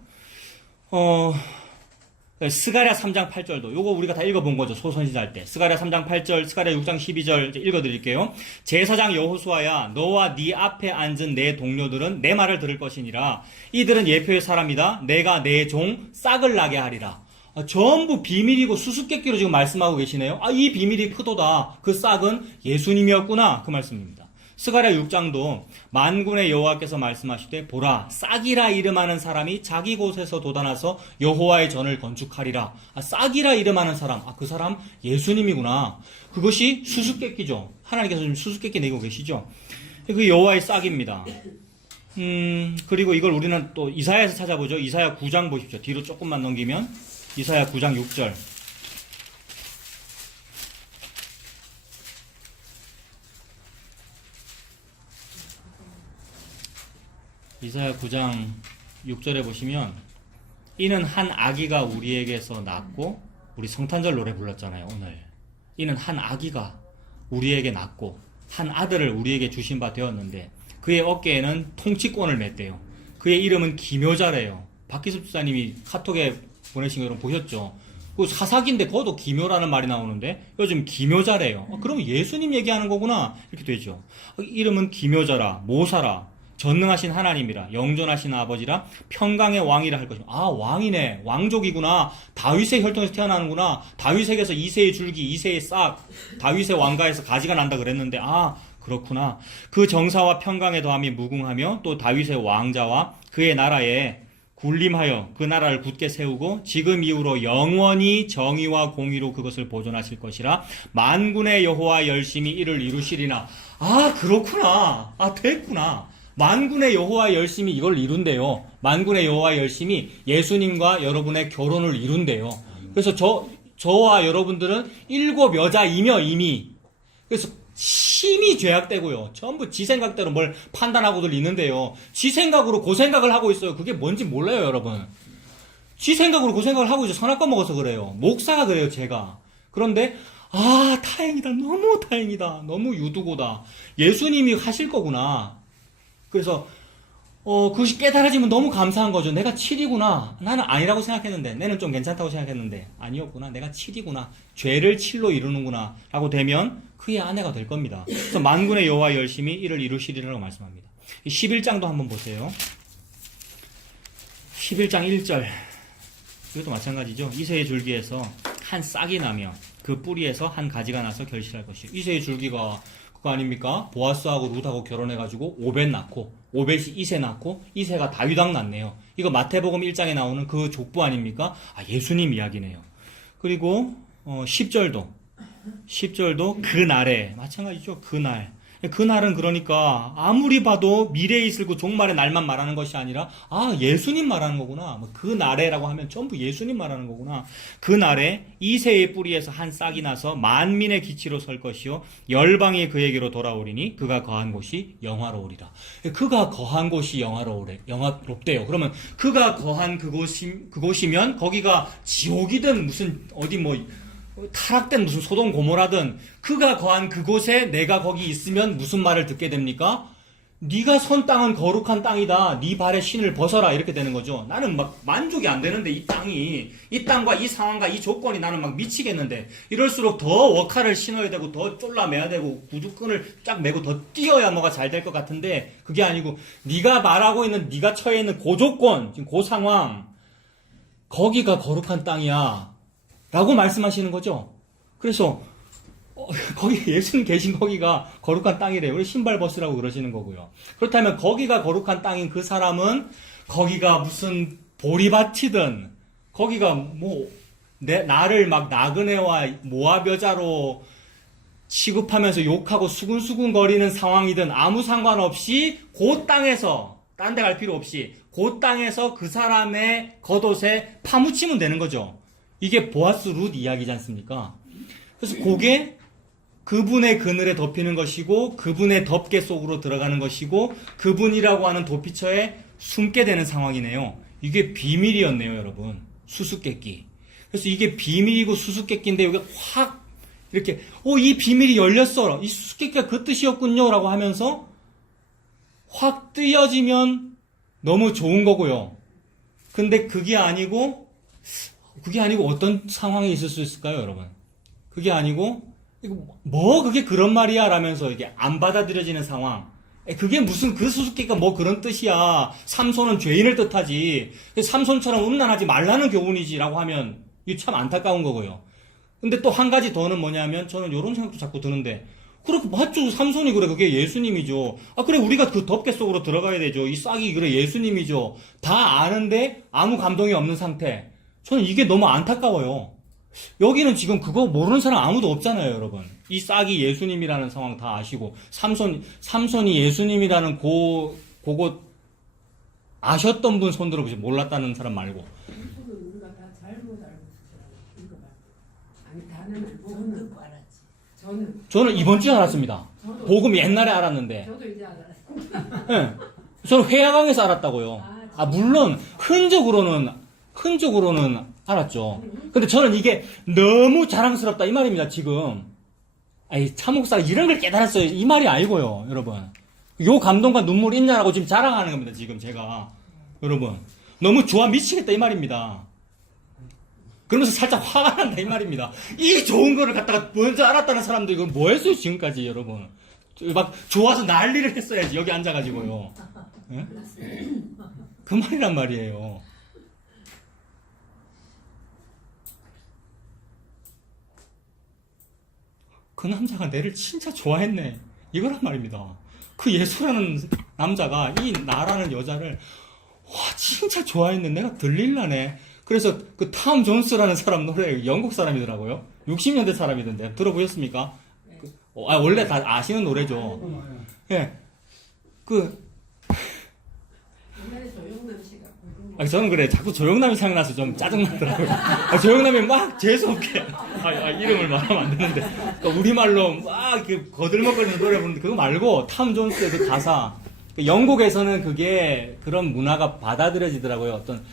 스가랴 3장 8절도 요거 우리가 다 읽어본 거죠. 소선지자 때 스가랴 3장 8절, 스가랴 6장 12절 읽어드릴게요. 제사장 여호수아야 너와 네 앞에 앉은 내 동료들은 내 말을 들을 것이니라. 이들은 예표의 사람이다. 내가 내 종 싹을 나게 하리라. 전부 비밀이고 수수께끼로 지금 말씀하고 계시네요. 이 비밀이 크도다. 그 싹은 예수님이었구나. 그 말씀입니다. 스가랴 6장도 만군의 여호와께서 말씀하시되 보라 싹이라 이름하는 사람이 자기 곳에서 돋아나서 여호와의 전을 건축하리라. 싹이라 이름하는 사람, 그 사람 예수님이구나. 그것이 수수께끼죠. 하나님께서 지금 수수께끼 내고 계시죠. 그 여호와의 싹입니다. 그리고 이걸 우리는 또 이사야에서 찾아보죠. 이사야 9장 보십시오. 뒤로 조금만 넘기면 이사야 9장 6절. 이사야 9장 6절에 보시면 이는 한 아기가 우리에게서 낳고 우리 성탄절 노래 불렀잖아요 오늘. 이는 한 아기가 우리에게 낳고 한 아들을 우리에게 주신 바 되었는데 그의 어깨에는 통치권을 맸대요. 그의 이름은 기묘자래요. 박기섭 집사님이 카톡에 보내신 거 여러분 보셨죠? 그 사사기인데 그것도 기묘라는 말이 나오는데 요즘 기묘자래요. 그럼 예수님 얘기하는 거구나 이렇게 되죠. 이름은 기묘자라 모사라 전능하신 하나님이라 영존하신 아버지라 평강의 왕이라 할 것입니다. 왕이네. 왕족이구나. 다윗의 혈통에서 태어나는구나. 다윗에게서 이새의 줄기, 이새의 싹, 다윗의 왕가에서 가지가 난다 그랬는데 그렇구나. 그 정사와 평강의 더함이 무궁하며 또 다윗의 왕자와 그의 나라에 군림하여 그 나라를 굳게 세우고 지금 이후로 영원히 정의와 공의로 그것을 보존하실 것이라. 만군의 여호와 열심히 이를 이루시리나. 그렇구나. 됐구나. 만군의 여호와 열심히 이걸 이룬대요. 만군의 여호와 열심히 예수님과 여러분의 결혼을 이룬대요. 그래서 저와 여러분들은 일곱 여자이며 이미 그래서 심히 죄악되고요. 전부 지 생각대로 뭘 판단하고들 있는데요. 지 생각으로 그 생각을 하고 있어요. 그게 뭔지 몰라요, 여러분. 지 생각으로 그 생각을 하고 있어요. 선악과 먹어서 그래요. 목사가 그래요, 제가. 그런데 다행이다. 너무 다행이다. 너무 유두고다. 예수님이 하실 거구나. 그래서 그것이 깨달아지면 너무 감사한 거죠. 내가 7이구나. 나는 아니라고 생각했는데 내는 좀 괜찮다고 생각했는데 아니었구나. 내가 7이구나. 죄를 7로 이루는구나 라고 되면 그의 아내가 될 겁니다. 그래서 만군의 여호와 열심히 이를 이루시리라고 말씀합니다. 11장도 한번 보세요. 11장 1절 이것도 마찬가지죠. 이새의 줄기에서 한 싹이 나며 그 뿌리에서 한 가지가 나서 결실할 것이요. 이새의 줄기가 그거 아닙니까? 보아스하고 룻하고 결혼해가지고 오벳 낳고 오벳이 이새 낳고 이새가 다윗왕 낳네요. 이거 마태복음 1장에 나오는 그 족보 아닙니까? 예수님 이야기네요. 그리고 10절도 그날에 마찬가지죠. 그날 그날은 그러니까 아무리 봐도 미래에 있을 그 종말의 날만 말하는 것이 아니라 예수님 말하는 거구나. 그 날에라고 하면 전부 예수님 말하는 거구나. 그 날에 이새의 뿌리에서 한 싹이 나서 만민의 기치로 설 것이요 열방이 그에게로 돌아오리니 그가 거한 곳이 영화로우리라. 그가 거한 곳이 영화롭대요. 그러면 그가 거한 그곳이면 거기가 지옥이든 무슨 어디 타락된 무슨 소돔 고모라든 그가 거한 그곳에 내가 거기 있으면 무슨 말을 듣게 됩니까? 네가 선 땅은 거룩한 땅이다. 네 발에 신을 벗어라. 이렇게 되는 거죠. 나는 막 만족이 안 되는데 이 땅과 이 상황과 이 조건이 나는 막 미치겠는데 이럴수록 더 워카를 신어야 되고 더 쫄라매야 되고 구두끈을 쫙 매고 더 뛰어야 뭐가 잘 될 것 같은데 그게 아니고 네가 말하고 있는 네가 처해 있는 그 조건 지금 그 상황 거기가 거룩한 땅이야. 라고 말씀하시는 거죠. 그래서 거기 예수님 계신 거기가 거룩한 땅이래요. 우리 신발 벗으라고 그러시는 거고요. 그렇다면 거기가 거룩한 땅인 그 사람은 거기가 무슨 보리밭이든 거기가 나를 막 나그네와 모압 여자로 취급하면서 욕하고 수근수근 거리는 상황이든 아무 상관없이 그 땅에서 딴 데 갈 필요 없이 그 땅에서 그 사람의 겉옷에 파묻히면 되는 거죠. 이게 보아스 룻 이야기지 않습니까? 그래서 그게 그분의 그늘에 덮이는 것이고 그분의 덮개 속으로 들어가는 것이고 그분이라고 하는 도피처에 숨게 되는 상황이네요. 이게 비밀이었네요, 여러분. 수수께끼. 그래서 이게 비밀이고 수수께끼인데 여기 확 이렇게 이 비밀이 열렸어. 이 수수께끼가 그 뜻이었군요. 라고 하면서 확 뜨여지면 너무 좋은 거고요. 근데 그게 아니고 어떤 상황이 있을 수 있을까요, 여러분? 그게 아니고, 그게 그런 말이야? 라면서 이게 안 받아들여지는 상황. 그게 무슨 그 수수께끼가 그런 뜻이야. 삼손은 죄인을 뜻하지. 삼손처럼 음란하지 말라는 교훈이지. 라고 하면, 이게 참 안타까운 거고요. 근데 또 한 가지 더는 뭐냐면, 저는 이런 생각도 자꾸 드는데, 그렇게 맞죠. 삼손이 그래. 그게 예수님이죠. 그래. 우리가 그 덮개 속으로 들어가야 되죠. 이 싹이 그래. 예수님이죠. 다 아는데 아무 감동이 없는 상태. 저는 이게 너무 안타까워요. 여기는 지금 그거 모르는 사람 아무도 없잖아요, 여러분. 이 싹이 예수님이라는 상황 다 아시고, 삼손이 예수님이라는 그거 아셨던 분 손 들어보시 몰랐다는 사람 말고. 우리가 다 잘못 알고 있었어요. 이거 봐. 아니 다는 복음 듣고 알았지. 저는 이번 주에 알았습니다. 저도. 복음 옛날에 알았는데. 저도 이제 알았어요. 네. 저는 회화강에서 알았다고요. 물론 흔적으로는 알았죠. 근데 저는 이게 너무 자랑스럽다 이 말입니다. 지금 차목사가 이런 걸 깨달았어요 이 말이 아니고요, 여러분. 요 감동과 눈물 있냐라고 지금 자랑하는 겁니다. 지금 제가 여러분 너무 좋아 미치겠다 이 말입니다. 그러면서 살짝 화가 난다 이 말입니다. 이 좋은 거를 갖다가 먼저 알았다는 사람도 이거 뭐 했어요 지금까지, 여러분. 막 좋아서 난리를 했어야지 여기 앉아가지고요. 네? 그 말이란 말이에요. 그 남자가 내를 진짜 좋아했네. 이거란 말입니다. 그 예수라는 남자가 이 나라는 여자를 진짜 좋아했네. 내가 들릴라네. 그래서 그 탐 존스라는 사람 노래 영국 사람이더라고요. 60년대 사람이던데 들어보셨습니까? 네. 원래 다 아시는 노래죠. 예. 옛날에 조영남 씨가 부른 거. 저는 그래. 자꾸 조영남이 생각나서 좀 짜증나더라고요. 조영남이 막 재수없게, 이름을 말하면 안 되는데, 그러니까 우리말로 막 이렇게 거들먹거리는 노래 부르는데, 그거 말고, 탐 존스의 그 가사. 영국에서는 그게 그런 문화가 받아들여지더라고요. 어떤,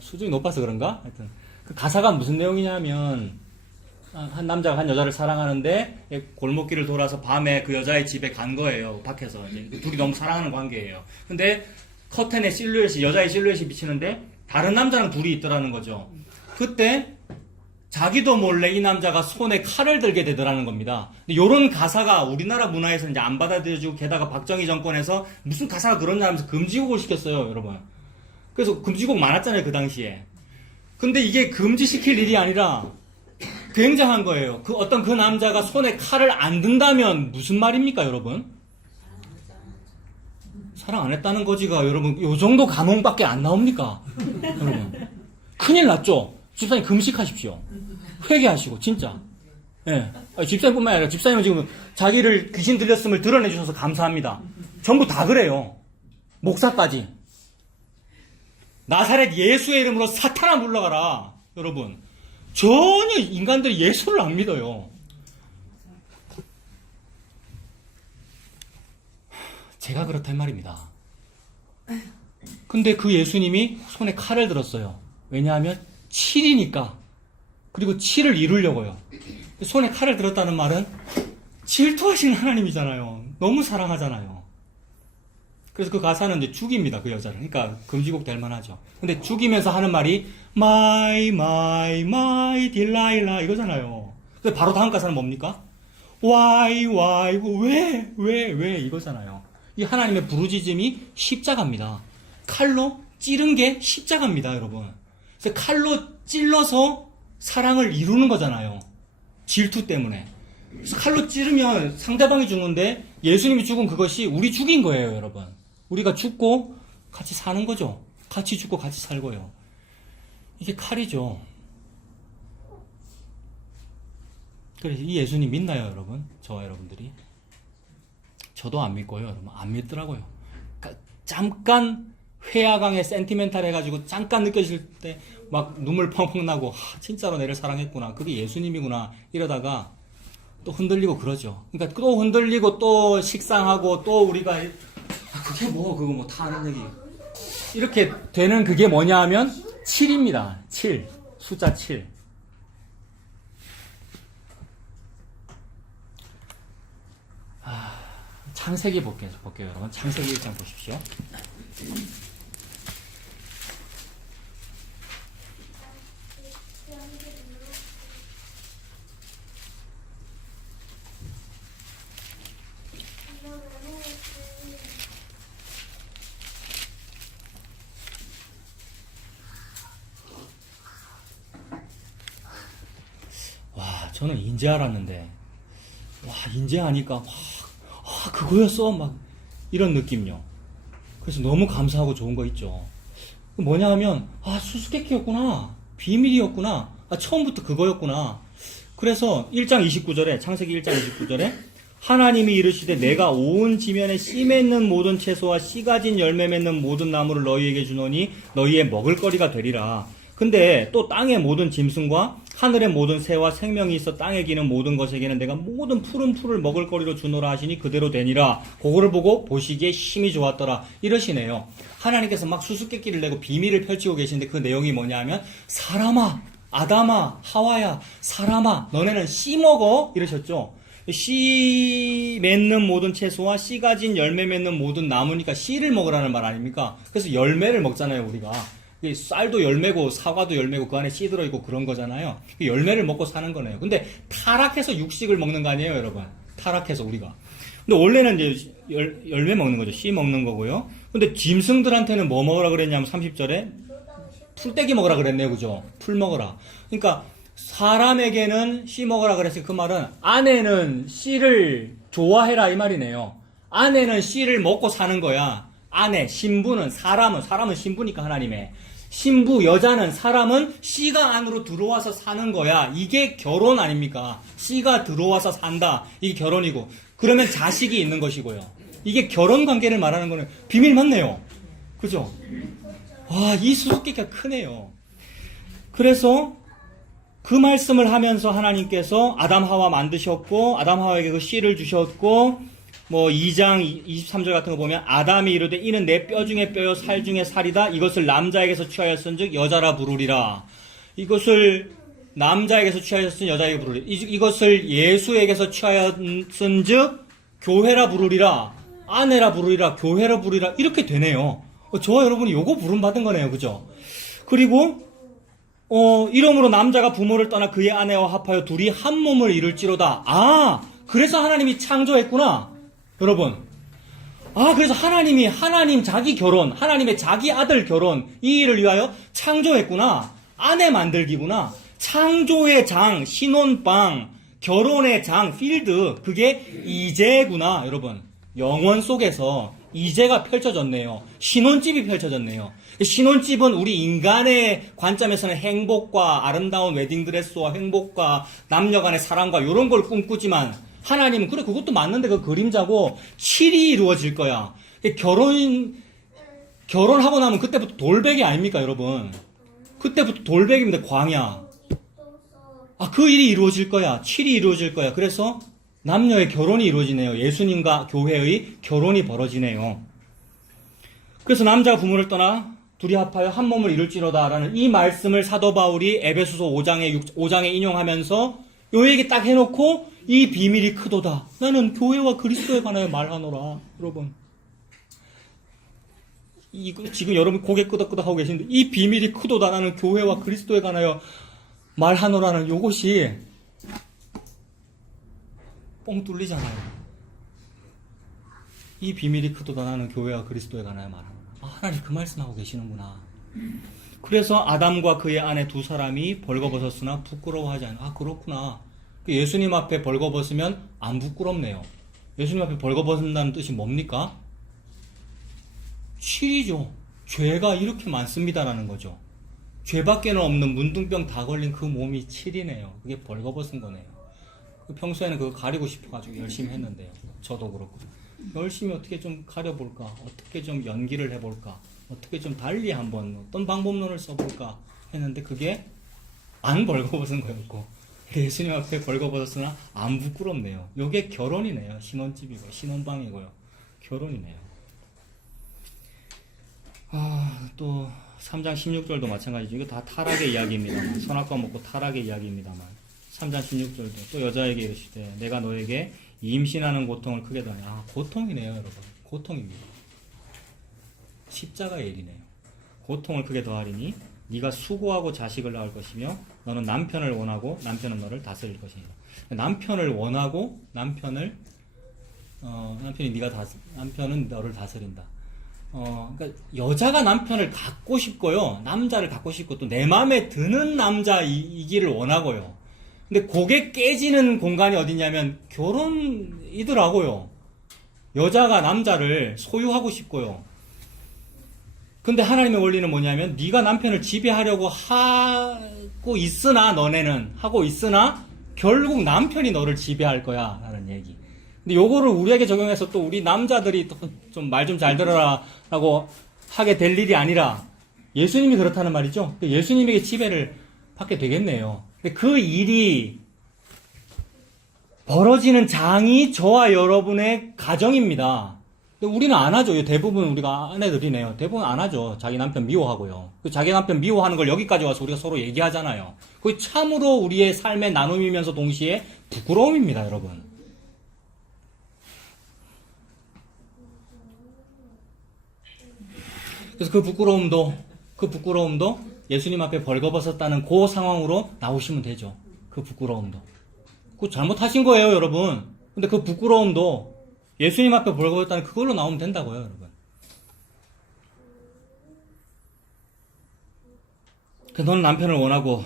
수준이 높아서 그런가? 하여튼. 그 가사가 무슨 내용이냐면, 한 남자가 한 여자를 사랑하는데, 골목길을 돌아서 밤에 그 여자의 집에 간 거예요. 밖에서. 이제 둘이 너무 사랑하는 관계예요. 근데, 커튼에 여자의 실루엣이 비치는데 다른 남자랑 둘이 있더라는 거죠. 그때 자기도 몰래 이 남자가 손에 칼을 들게 되더라는 겁니다. 이런 가사가 우리나라 문화에서 이제 안 받아들여지고 게다가 박정희 정권에서 무슨 가사가 그러냐 하면서 금지곡을 시켰어요, 여러분. 그래서 금지곡 많았잖아요, 그 당시에. 근데 이게 금지시킬 일이 아니라 굉장한 거예요. 어떤 그 남자가 손에 칼을 안 든다면 무슨 말입니까, 여러분? 사랑 안 했다는 거지가, 여러분, 요 정도 감흥밖에 안 나옵니까? 여러분. 큰일 났죠? 집사님 금식하십시오. 회개하시고, 진짜. 예. 집사님뿐만 아니라 집사님은 지금 자기를 귀신 들렸음을 드러내 주셔서 감사합니다. 전부 다 그래요. 목사까지. 나사렛 예수의 이름으로 사탄아 물러가라. 여러분. 전혀 인간들이 예수를 안 믿어요. 제가 그렇단 말입니다. 근데 그 예수님이 손에 칼을 들었어요. 왜냐하면 7이니까. 그리고 7을 이루려고요. 손에 칼을 들었다는 말은 질투하시는 하나님이잖아요. 너무 사랑하잖아요. 그래서 그 가사는 이제 죽입니다. 그 여자를. 그러니까 금지곡 될 만하죠. 근데 죽이면서 하는 말이 my 딜라일라 이거잖아요. 근데 바로 다음 가사는 뭡니까? why 왜 이거잖아요. 이 하나님의 부르짖음이 십자가입니다. 칼로 찌른 게 십자가입니다, 여러분. 그래서 칼로 찔러서 사랑을 이루는 거잖아요. 질투 때문에. 그래서 칼로 찌르면 상대방이 죽는데 예수님이 죽은 그것이 우리 죽인 거예요, 여러분. 우리가 죽고 같이 사는 거죠. 같이 죽고 같이 살고요. 이게 칼이죠. 그래서 이 예수님 믿나요, 여러분? 저와 여러분들이? 저도 안 믿고요, 여러분. 안 믿더라고요. 그러니까 잠깐 회화강에 센티멘탈 해가지고 잠깐 느껴질 때 막 눈물 펑펑 나고 진짜로 내를 사랑했구나. 그게 예수님이구나. 이러다가 또 흔들리고 그러죠. 그러니까 또 흔들리고 또 식상하고 또 우리가 그게 뭐 그거 뭐 다 아는 얘기. 이렇게 되는 그게 뭐냐 하면 7입니다. 7. 숫자 7. 창세기 볼게요, 여러분. 창세기 1장 보십시오. 와, 저는 인제 알았는데, 와, 인제 하니까, 그거였어? 막, 이런 느낌요. 그래서 너무 감사하고 좋은 거 있죠. 뭐냐 하면, 수수께끼였구나. 비밀이었구나. 처음부터 그거였구나. 그래서 1장 29절에, 창세기 1장 29절에, 하나님이 이르시되 내가 온 지면에 씨 맺는 모든 채소와 씨 가진 열매 맺는 모든 나무를 너희에게 주노니 너희의 먹을거리가 되리라. 근데 또 땅의 모든 짐승과 하늘의 모든 새와 생명이 있어 땅에 기는 모든 것에게는 내가 모든 푸른 풀을 먹을거리로 주노라 하시니 그대로 되니라. 그거를 보고 보시기에 심히 좋았더라. 이러시네요. 하나님께서 막 수수께끼를 내고 비밀을 펼치고 계신데 그 내용이 뭐냐 하면 사람아, 아담아, 하와야, 사람아, 너네는 씨 먹어? 이러셨죠. 씨 맺는 모든 채소와 씨 가진 열매 맺는 모든 나무니까 씨를 먹으라는 말 아닙니까? 그래서 열매를 먹잖아요, 우리가. 쌀도 열매고 사과도 열매고 그 안에 씨 들어있고 그런 거잖아요. 열매를 먹고 사는 거네요. 근데 타락해서 육식을 먹는 거 아니에요, 여러분? 타락해서 우리가. 근데 원래는 이제 열매 먹는 거죠. 씨 먹는 거고요. 근데 짐승들한테는 뭐 먹으라 그랬냐면 30절에 풀떼기 먹으라 그랬네요, 그죠? 풀 먹으라. 그러니까 사람에게는 씨 먹으라 그랬어요. 그 말은 아내는 씨를 좋아해라 이 말이네요. 아내는 씨를 먹고 사는 거야. 아내, 신부는 사람은 신부니까 하나님의. 신부, 여자는 사람은 씨가 안으로 들어와서 사는 거야. 이게 결혼 아닙니까? 씨가 들어와서 산다. 이게 결혼이고. 그러면 자식이 있는 것이고요. 이게 결혼 관계를 말하는 거는 비밀 맞네요. 그죠? 와, 이 수수께끼가 크네요. 그래서 그 말씀을 하면서 하나님께서 아담 하와 만드셨고, 아담 하와에게 그 씨를 주셨고, 2장 23절 같은 거 보면 아담이 이르되 이는 내 뼈 중에 뼈요 살 중에 살이다. 이것을 남자에게서 취하였은즉 여자라 부르리라. 이것을 남자에게서 취하였은 여자에게 부르리라. 이것을 예수에게서 취하였은즉 교회라 부르리라. 아내라 부르리라. 교회라 부르리라. 이렇게 되네요. 저와 여러분이 요거 부름 받은 거네요. 그죠? 그리고 이러므로 남자가 부모를 떠나 그의 아내와 합하여 둘이 한 몸을 이룰지로다. 그래서 하나님이 창조했구나. 여러분. 그래서 하나님 자기 결혼, 하나님의 자기 아들 결혼, 이 일을 위하여 창조했구나. 아내 만들기구나. 창조의 장, 신혼방, 결혼의 장, 필드, 그게 이제구나, 여러분. 영원 속에서 이제가 펼쳐졌네요. 신혼집이 펼쳐졌네요. 신혼집은 우리 인간의 관점에서는 행복과 아름다운 웨딩드레스와 행복과 남녀 간의 사랑과 이런 걸 꿈꾸지만 하나님은 그래 그것도 맞는데 그 그림자고 7이 이루어질 거야. 결혼하고 나면 그때부터 돌베개 아닙니까 여러분? 그때부터 돌베개입니다. 광야. 그 일이 이루어질 거야. 7이 이루어질 거야. 그래서 남녀의 결혼이 이루어지네요. 예수님과 교회의 결혼이 벌어지네요. 그래서 남자가 부모를 떠나 둘이 합하여 한 몸을 이룰지로다 라는 이 말씀을 사도 바울이 에베소서 5장에 인용하면서 요 얘기 딱 해놓고 이 비밀이 크도다. 나는 교회와 그리스도에 관하여 말하노라. 여러분. 지금 여러분 고개 끄덕끄덕 하고 계시는데 이 비밀이 크도다. 나는 교회와 그리스도에 관하여 말하노라는 요것이 뻥 뚫리잖아요. 이 비밀이 크도다. 나는 교회와 그리스도에 관하여 말하노라. 하나님 그 말씀하고 계시는구나. 그래서 아담과 그의 아내 두 사람이 벌거벗었으나 부끄러워하지 않아. 그렇구나. 예수님 앞에 벌거벗으면 안 부끄럽네요. 예수님 앞에 벌거벗는다는 뜻이 뭡니까? 7이죠. 죄가 이렇게 많습니다라는 거죠. 죄밖에는 없는 문둥병 다 걸린 그 몸이 7이네요. 그게 벌거벗은 거네요. 평소에는 그거 가리고 싶어가지고 열심히 했는데요. 저도 그렇고. 열심히 어떻게 좀 가려볼까? 어떻게 좀 연기를 해볼까? 어떻게 좀 달리 한번 어떤 방법론을 써볼까? 했는데 그게 안 벌거벗은 거였고 예수님 앞에 벌거벗었으나 안 부끄럽네요. 이게 결혼이네요. 신혼집이고 신혼방이고요. 결혼이네요. 또 3장 16절도 마찬가지죠. 이거 다 타락의 이야기입니다만 선악과 먹고 타락의 이야기입니다만 3장 16절도 또 여자에게 이르시되 내가 너에게 임신하는 고통을 크게 더하니 고통이네요 여러분. 고통입니다. 십자가의 일이네요. 고통을 크게 더하리니 네가 수고하고 자식을 낳을 것이며 너는 남편을 원하고 남편은 너를 다스릴 것이니라. 남편을 원하고 남편은 너를 다스린다. 그러니까 여자가 남편을 갖고 싶고요. 남자를 갖고 싶고 또 내 마음에 드는 남자이기를 원하고요. 근데 그게 깨지는 공간이 어디냐면 결혼이더라고요. 여자가 남자를 소유하고 싶고요. 근데 하나님의 원리는 뭐냐면 네가 남편을 지배하려고 하고 있으나 결국 남편이 너를 지배할 거야 라는 얘기. 근데 요거를 우리에게 적용해서 또 우리 남자들이 좀 말 좀 잘 들어라 라고 하게 될 일이 아니라 예수님이 그렇다는 말이죠. 예수님에게 지배를 받게 되겠네요. 근데 그 일이 벌어지는 장이 저와 여러분의 가정입니다. 근데 우리는 안 하죠. 대부분 우리가 아내들이네요. 대부분 안 하죠. 자기 남편 미워하고요. 자기 남편 미워하는 걸 여기까지 와서 우리가 서로 얘기하잖아요. 그게 참으로 우리의 삶의 나눔이면서 동시에 부끄러움입니다, 여러분. 그래서 그 부끄러움도 예수님 앞에 벌거벗었다는 그 상황으로 나오시면 되죠. 그 부끄러움도. 그거 잘못하신 거예요, 여러분. 근데 그 부끄러움도 예수님 앞에 벌거벗었다는 그걸로 나오면 된다고요, 여러분. 너는 남편을 원하고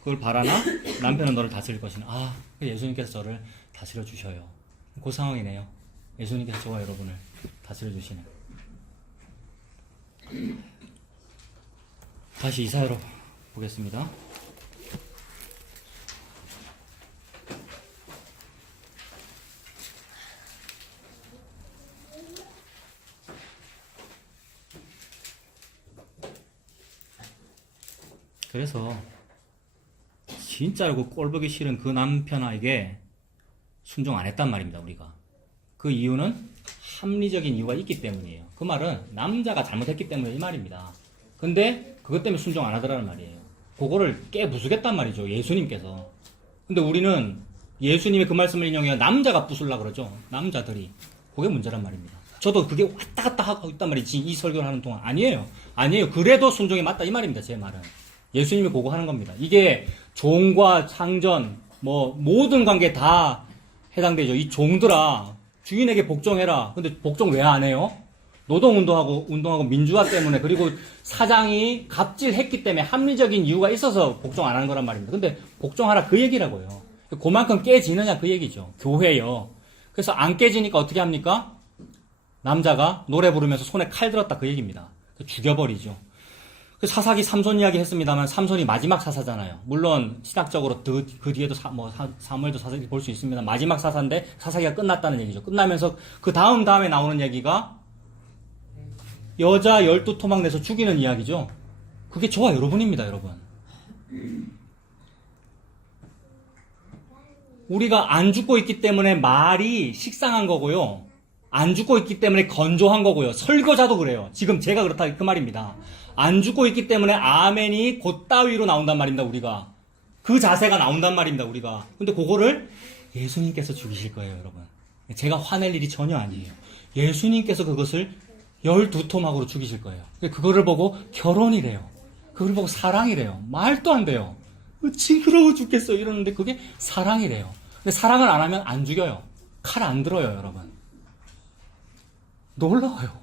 그걸 바라나? 남편은 너를 다스릴 것이나. 예수님께서 저를 다스려 주셔요. 그 상황이네요. 예수님께서 저와 여러분을 다스려 주시네요. 다시 이사야로 보겠습니다. 그래서 진짜로 꼴보기 싫은 그 남편에게 순종 안 했단 말입니다, 우리가. 그 이유는 합리적인 이유가 있기 때문이에요. 그 말은 남자가 잘못했기 때문에 이 말입니다. 근데 그것 때문에 순종 안 하더라는 말이에요. 그거를 깨부수겠단 말이죠, 예수님께서. 근데 우리는 예수님의 그 말씀을 인용해야 남자가 부술라 그러죠. 남자들이. 그게 문제란 말입니다. 저도 그게 왔다 갔다 하고 있단 말이지, 이 설교를 하는 동안. 아니에요. 그래도 순종이 맞다 이 말입니다, 제 말은. 예수님이 그거 하는 겁니다. 이게 종과 상전 모든 관계에 다 해당되죠. 이 종들아 주인에게 복종해라. 근데 복종 왜 안 해요? 노동운동하고 민주화 때문에, 그리고 사장이 갑질했기 때문에 합리적인 이유가 있어서 복종 안 하는 거란 말입니다. 근데 복종하라 그 얘기라고요. 그만큼 깨지느냐 그 얘기죠. 교회요. 그래서 안 깨지니까 어떻게 합니까? 남자가 노래 부르면서 손에 칼 들었다 그 얘기입니다. 죽여버리죠. 그 사사기 삼손 이야기 했습니다만 삼손이 마지막 사사잖아요. 물론 신학적으로 그 뒤에도 사무엘도 사사기 볼 수 있습니다. 마지막 사사인데 사사기가 끝났다는 얘기죠. 끝나면서 그 다음에 나오는 얘기가 여자 12토막 내서 죽이는 이야기죠. 그게 저와 여러분입니다, 여러분. 우리가 안 죽고 있기 때문에 말이 식상한 거고요. 안 죽고 있기 때문에 건조한 거고요. 설교자도 그래요. 지금 제가 그렇다 그 말입니다. 안 죽고 있기 때문에 아멘이 곧따위로 나온단 말입니다, 우리가. 그 자세가 나온단 말입니다, 우리가. 근데 그거를 예수님께서 죽이실 거예요, 여러분. 제가 화낼 일이 전혀 아니에요. 예수님께서 그것을 12토막으로 죽이실 거예요. 그거를 보고 결혼이래요. 그걸 보고 사랑이래요. 말도 안 돼요. 징그러워 죽겠어 이러는데 그게 사랑이래요. 근데 사랑을 안 하면 안 죽여요. 칼 안 들어요, 여러분. 놀라워요.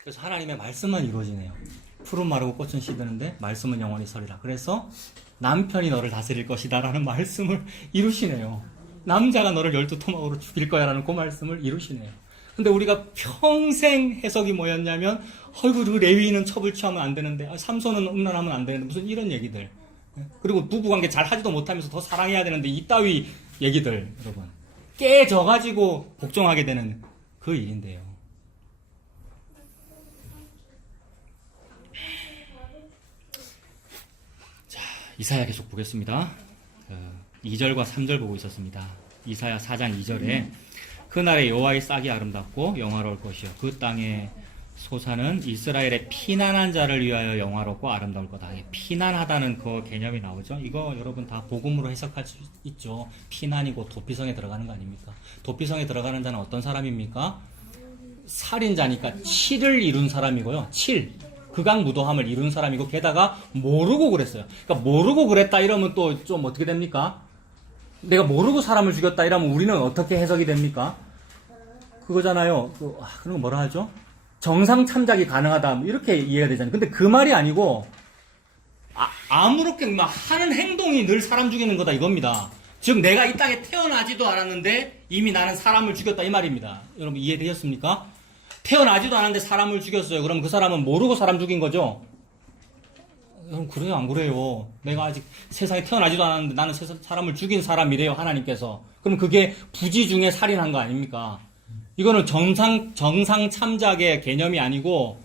그래서 하나님의 말씀만 이루어지네요. 푸른 마르고 꽃은 시드는데 말씀은 영원히 서리라. 그래서 남편이 너를 다스릴 것이다 라는 말씀을 이루시네요. 남자가 너를 12토막으로 죽일 거야 라는 그 말씀을 이루시네요. 근데 우리가 평생 해석이 뭐였냐면 그 레위인은 첩을 취하면 안 되는데 삼손은 음란하면 안 되는데 무슨 이런 얘기들. 그리고 부부관계 잘 하지도 못하면서 더 사랑해야 되는데 이따위 얘기들, 여러분. 깨져가지고 복종하게 되는 그 일인데요. 자, 이사야 계속 보겠습니다. 2절과 3절 보고 있었습니다. 이사야 4장 2절에 그날에 여호와의 싹이 아름답고 영화로울 것이요 그 땅의 소사는 이스라엘의 피난한 자를 위하여 영화롭고 아름다울 거다. 피난하다는 그 개념이 나오죠. 이거 여러분 다 복음으로 해석할 수 있죠. 피난이고 도피성에 들어가는 거 아닙니까? 도피성에 들어가는 자는 어떤 사람입니까? 살인자니까 7을 이룬 사람이고요. 7. 극악무도함을 이룬 사람이고 게다가 모르고 그랬어요. 그러니까 모르고 그랬다 이러면 또 좀 어떻게 됩니까? 내가 모르고 사람을 죽였다 이러면 우리는 어떻게 해석이 됩니까? 그거잖아요. 그런 거 뭐라 하죠? 정상 참작이 가능하다. 이렇게 이해가 되잖아요. 근데 그 말이 아니고, 아무렇게 막 하는 행동이 늘 사람 죽이는 거다 이겁니다. 즉, 내가 이 땅에 태어나지도 않았는데 이미 나는 사람을 죽였다 이 말입니다. 여러분 이해되셨습니까? 태어나지도 않았는데 사람을 죽였어요. 그럼 그 사람은 모르고 사람 죽인 거죠? 여러분, 그래요, 안 그래요? 내가 아직 세상에 태어나지도 않았는데 나는 사람을 죽인 사람이래요, 하나님께서. 그럼 그게 부지 중에 살인한 거 아닙니까? 이거는 정상 참작의 개념이 아니고,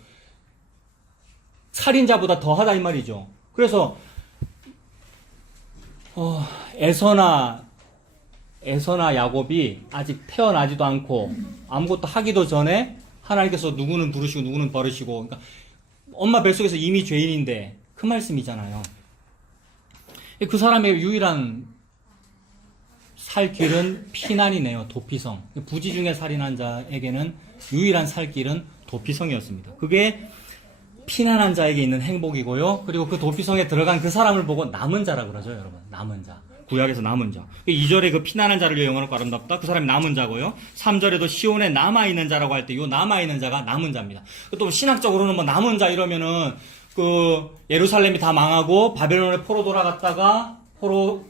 살인자보다 더하다 이 말이죠. 그래서, 에서나 야곱이 아직 태어나지도 않고, 아무것도 하기도 전에, 하나님께서 누구는 부르시고 누구는 버리시고, 그러니까 엄마 뱃속에서 이미 죄인인데, 그 말씀이잖아요. 그 사람의 유일한 살 길은 피난이네요. 도피성. 부지 중에 살인한 자에게는 유일한 살 길은 도피성이었습니다. 그게 피난한 자에게 있는 행복이고요. 그리고 그 도피성에 들어간 그 사람을 보고 남은 자라고 그러죠, 여러분. 남은 자. 구약에서 남은 자. 2절에 그 피난한 자를 위해 영원하고 아름답다. 그 사람이 남은 자고요. 3절에도 시온에 남아있는 자라고 할 때 이 남아있는 자가 남은 자입니다. 또 신학적으로는 뭐 남은 자 이러면은 예루살렘이 다 망하고 바벨론에 포로 돌아갔다가 포로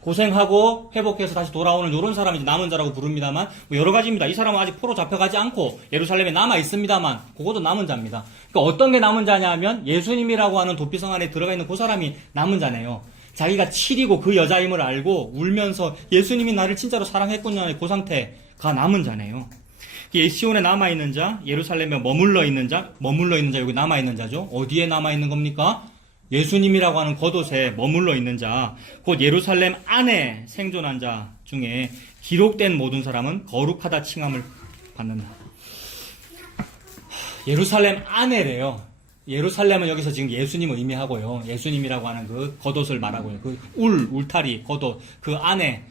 고생하고 회복해서 다시 돌아오는 이런 사람이 남은 자라고 부릅니다만 뭐 여러 가지입니다. 이 사람은 아직 포로 잡혀가지 않고 예루살렘에 남아 있습니다만 그것도 남은 자입니다. 그러니까 어떤 게 남은 자냐 하면 예수님이라고 하는 도피성 안에 들어가 있는 그 사람이 남은 자네요. 자기가 7이고 그 여자임을 알고 울면서 예수님이 나를 진짜로 사랑했군요. 그 상태가 남은 자네요. 시온에 남아있는 자, 예루살렘에 머물러 있는 자, 여기 남아있는 자죠. 어디에 남아있는 겁니까? 예수님이라고 하는 겉옷에 머물러 있는 자, 곧 예루살렘 안에 생존한 자 중에 기록된 모든 사람은 거룩하다 칭함을 받는다. 예루살렘 안에래요. 예루살렘은 여기서 지금 예수님을 의미하고요. 예수님이라고 하는 그 겉옷을 말하고요. 그 울타리, 겉옷, 그 안에,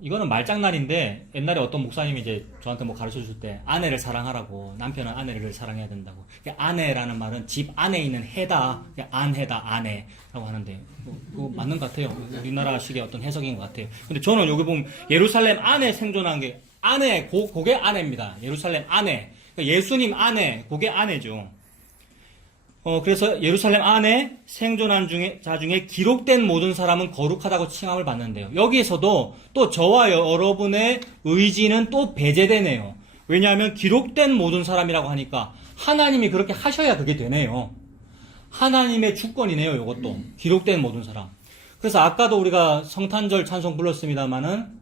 이거는 말장난인데 옛날에 어떤 목사님이 이제 저한테 뭐 가르쳐 줄 때 아내를 사랑하라고 남편은 아내를 사랑해야 된다고. 아내라는 말은 집 안에 있는 해다, 안해다, 아내라고 하는데 그거 맞는 것 같아요. 우리나라식의 어떤 해석인 것 같아요. 근데 저는 여기 보면 예루살렘 안에 생존한 게 아내, 그게 아내입니다. 예루살렘 안에. 그러니까 예수님 안에, 그게 아내죠. 그래서 예루살렘 안에 생존한 자 중에 기록된 모든 사람은 거룩하다고 칭함을 받는데요. 여기에서도 또 저와 여러분의 의지는 또 배제되네요. 왜냐하면 기록된 모든 사람이라고 하니까 하나님이 그렇게 하셔야 그게 되네요. 하나님의 주권이네요, 이것도. 기록된 모든 사람. 그래서 아까도 우리가 성탄절 찬송 불렀습니다만은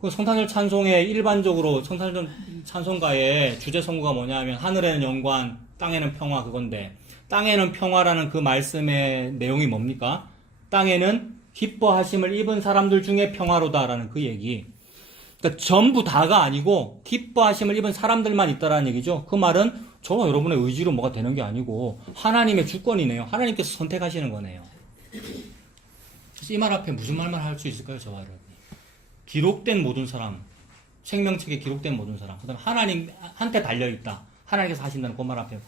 그 성탄절 찬송에 일반적으로 성탄절 찬송가의 주제 선구가 뭐냐면 하늘에는 영광, 땅에는 평화 그건데 땅에는 평화라는 그 말씀의 내용이 뭡니까? 땅에는 기뻐하심을 입은 사람들 중에 평화로다라는 그 얘기. 그러니까 전부 다가 아니고 기뻐하심을 입은 사람들만 있다라는 얘기죠. 그 말은 저와 여러분의 의지로 뭐가 되는 게 아니고 하나님의 주권이네요. 하나님께서 선택하시는 거네요. 그래서 이 말 앞에 무슨 말만 할 수 있을까요, 저와 여러분이? 기록된 모든 사람, 생명책에 기록된 모든 사람, 그 다음에 하나님한테 달려있다. 하나님께서 하신다는 그 말 앞에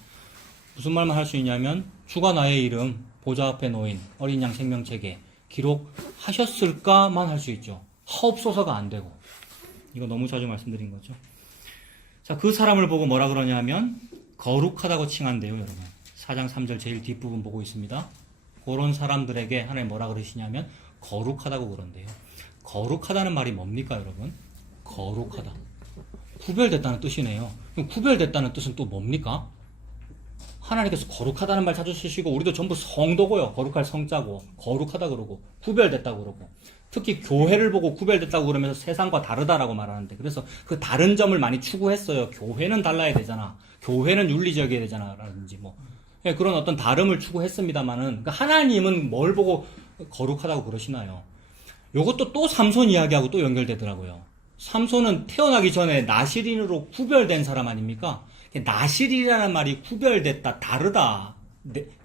무슨 말만 할 수 있냐면 주가 나의 이름 보좌 앞에 놓인 어린 양 생명책에 기록하셨을까만 할 수 있죠. 하옵소서가 안 되고. 이거 너무 자주 말씀드린 거죠. 자, 그 사람을 보고 뭐라 그러냐면 거룩하다고 칭한대요, 여러분. 4장 3절 제일 뒷부분 보고 있습니다. 그런 사람들에게 하나님 뭐라 그러시냐면 거룩하다고 그런대요. 거룩하다는 말이 뭡니까, 여러분? 거룩하다. 구별됐다는 뜻이네요. 그럼 구별됐다는 뜻은 또 뭡니까? 하나님께서 거룩하다는 말 자주 쓰시고 우리도 전부 성도고요. 거룩할 성자고 거룩하다 그러고 구별됐다고 그러고 특히 교회를 보고 구별됐다고 그러면서 세상과 다르다라고 말하는데 그래서 그 다른 점을 많이 추구했어요. 교회는 달라야 되잖아. 교회는 윤리적이어야 되잖아. 라든지 뭐 예, 그런 어떤 다름을 추구했습니다만은 그러니까 하나님은 뭘 보고 거룩하다고 그러시나요? 요것도 또 삼손 이야기하고 또 연결되더라고요. 삼손은 태어나기 전에 나실인으로 구별된 사람 아닙니까? 나실이라는 말이 구별됐다, 다르다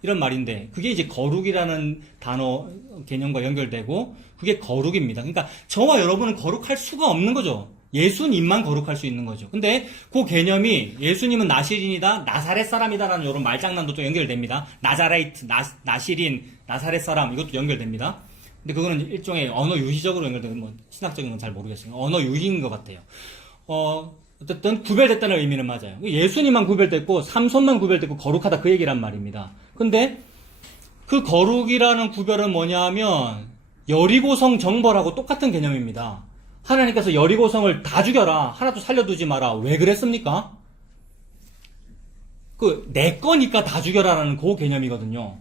이런 말인데 그게 이제 거룩이라는 단어 개념과 연결되고 그게 거룩입니다. 그러니까 저와 여러분은 거룩할 수가 없는 거죠. 예수님만 거룩할 수 있는 거죠. 근데 그 개념이 예수님은 나실인이다, 나사렛 사람이다라는 이런 말장난도 또 연결됩니다. 나자레이트, 나실인, 나사렛 사람 이것도 연결됩니다. 근데 그거는 일종의 언어 유희적으로 연결되는 뭐 신학적인 건 잘 모르겠어요. 언어 유희인 것 같아요. 어쨌든 구별됐다는 의미는 맞아요. 예수님만 구별됐고 삼손만 구별됐고 거룩하다 그 얘기란 말입니다. 근데 그 거룩이라는 구별은 뭐냐면 여리고성 정벌하고 똑같은 개념입니다. 하나님께서 여리고성을 다 죽여라. 하나도 살려두지 마라. 왜 그랬습니까? 내 거니까 다 죽여라라는 그 개념이거든요.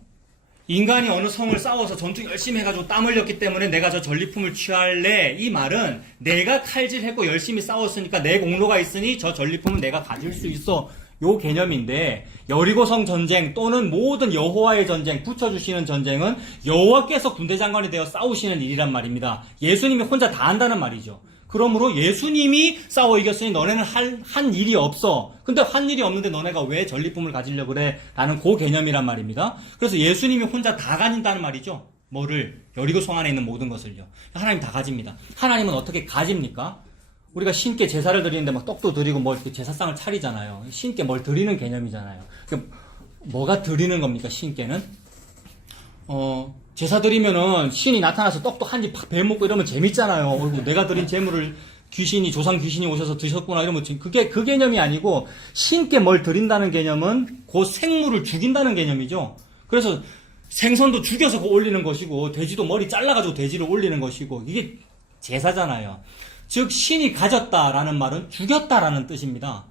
인간이 어느 성을 싸워서 전투 열심히 해가지고 땀 흘렸기 때문에 내가 저 전리품을 취할래. 이 말은 내가 칼질했고 열심히 싸웠으니까 내 공로가 있으니 저 전리품은 내가 가질 수 있어. 요 개념인데 여리고성 전쟁 또는 모든 여호와의 전쟁, 붙여주시는 전쟁은 여호와께서 군대장관이 되어 싸우시는 일이란 말입니다. 예수님이 혼자 다 한다는 말이죠. 그러므로 예수님이 싸워 이겼으니 너네는 한 일이 없어. 근데 한 일이 없는데 너네가 왜 전리품을 가지려고 그래? 라는 그 개념이란 말입니다. 그래서 예수님이 혼자 다 가진다는 말이죠. 뭐를? 여리고성 안에 있는 모든 것을요. 하나님 다 가집니다. 하나님은 어떻게 가집니까? 우리가 신께 제사를 드리는데 막 떡도 드리고 뭐 이렇게 제사상을 차리잖아요. 신께 뭘 드리는 개념이잖아요. 뭐가 드리는 겁니까, 신께는? 제사 드리면은 신이 나타나서 떡도 한 입 팍 베먹고 이러면 재밌잖아요. 어이구, 내가 드린 재물을 조상 귀신이 오셔서 드셨구나 이러면 그게 그 개념이 아니고 신께 뭘 드린다는 개념은 그 생물을 죽인다는 개념이죠. 그래서 생선도 죽여서 올리는 것이고 돼지도 머리 잘라가지고 돼지를 올리는 것이고 이게 제사잖아요. 즉 신이 가졌다라는 말은 죽였다라는 뜻입니다.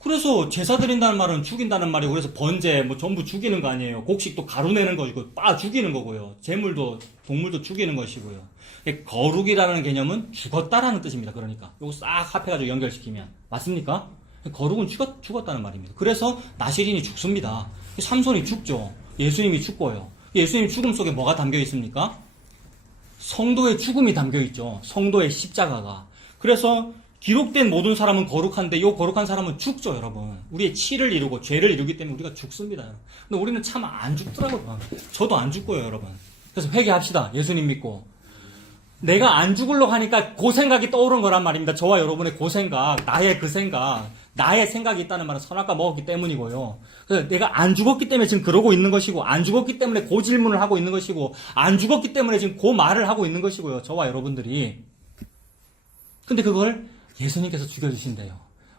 그래서 제사 드린다는 말은 죽인다는 말이고 그래서 번제 뭐 전부 죽이는 거 아니에요. 곡식도 가루내는 것이고 빠 죽이는 거고요. 재물도 동물도 죽이는 것이고요. 거룩이라는 개념은 죽었다라는 뜻입니다. 그러니까 이거 싹 합해가지고 연결시키면 맞습니까? 거룩은 죽었다는 말입니다. 그래서 나실인이 죽습니다. 삼손이 죽죠. 예수님이 죽고요. 예수님 죽음 속에 뭐가 담겨 있습니까? 성도의 죽음이 담겨 있죠. 성도의 십자가가. 그래서 기록된 모든 사람은 거룩한데 이 거룩한 사람은 죽죠, 여러분. 우리의 치를 이루고 죄를 이루기 때문에 우리가 죽습니다. 근데 우리는 참 안 죽더라고요. 저도 안 죽고요, 여러분. 그래서 회개합시다. 예수님 믿고. 내가 안 죽으려고 하니까 그 생각이 떠오른 거란 말입니다. 저와 여러분의 그 생각, 나의 그 생각, 나의 생각이 있다는 말은 선악과 먹었기 때문이고요. 그래서 내가 안 죽었기 때문에 지금 그러고 있는 것이고, 안 죽었기 때문에 그 질문을 하고 있는 것이고, 안 죽었기 때문에 지금 그 말을 하고 있는 것이고요. 저와 여러분들이. 근데 그걸 예수님께서 죽여주신대요.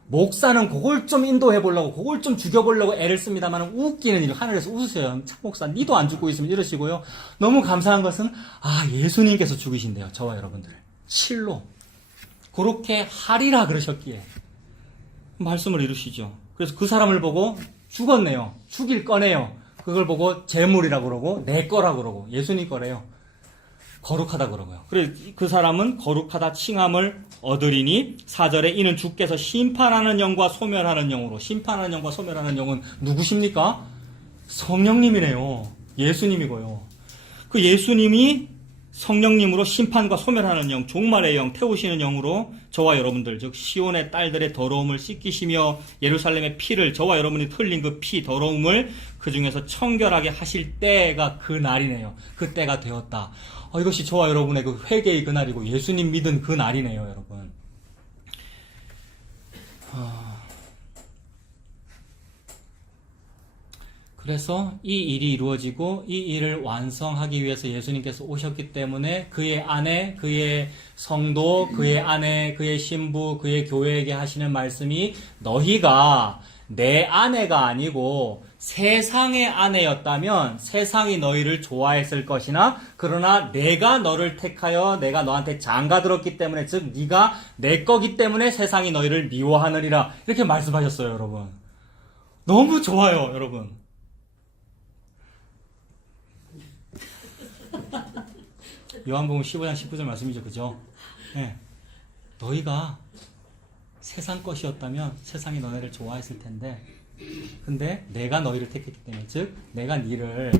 목사는 그걸 좀 인도해 보려고, 그걸 좀 죽여보려고 애를 씁니다만 웃기는 일, 하늘에서 웃으세요. 참 목사, 니도 안 죽고 있으면 이러시고요. 너무 감사한 것은, 예수님께서 죽이신대요. 저와 여러분들을. 실로. 그렇게 하리라 그러셨기에. 말씀을 이루시죠. 그래서 그 사람을 보고 죽었네요. 죽일 거네요. 그걸 보고 재물이라고 그러고, 내 거라고 그러고, 예수님 거래요. 거룩하다 그러고요. 그래서 그 사람은 거룩하다 칭함을 얻으리니 4절에 이는 주께서 심판하는 영과 소멸하는 영으로, 심판하는 영과 소멸하는 영은 누구십니까? 성령님이네요. 예수님이고요. 그 예수님이 성령님으로 심판과 소멸하는 영, 종말의 영, 태우시는 영으로 저와 여러분들, 즉 시온의 딸들의 더러움을 씻기시며 예루살렘의 피를, 저와 여러분이 흘린 그 피, 더러움을 그 중에서 청결하게 하실 때가 그 날이네요. 그 때가 되었다. 이것이 저와 여러분의 그 회개의 그날이고 예수님 믿은 그 날이네요, 여러분. 그래서 이 일이 이루어지고 이 일을 완성하기 위해서 예수님께서 오셨기 때문에 그의 아내, 그의 성도, 그의 아내, 그의 신부, 그의 교회에게 하시는 말씀이 너희가 내 아내가 아니고 세상의 아내였다면 세상이 너희를 좋아했을 것이나 그러나 내가 너를 택하여 내가 너한테 장가들었기 때문에 즉 네가 내 거기 때문에 세상이 너희를 미워하느니라 이렇게 말씀하셨어요, 여러분. 너무 좋아요, 여러분. 요한복음 15장 19절 말씀이죠, 그죠? 네. 너희가 세상 것이었다면 세상이 너희를 좋아했을 텐데 근데 내가 너희를 택했기 때문에 즉 내가 너를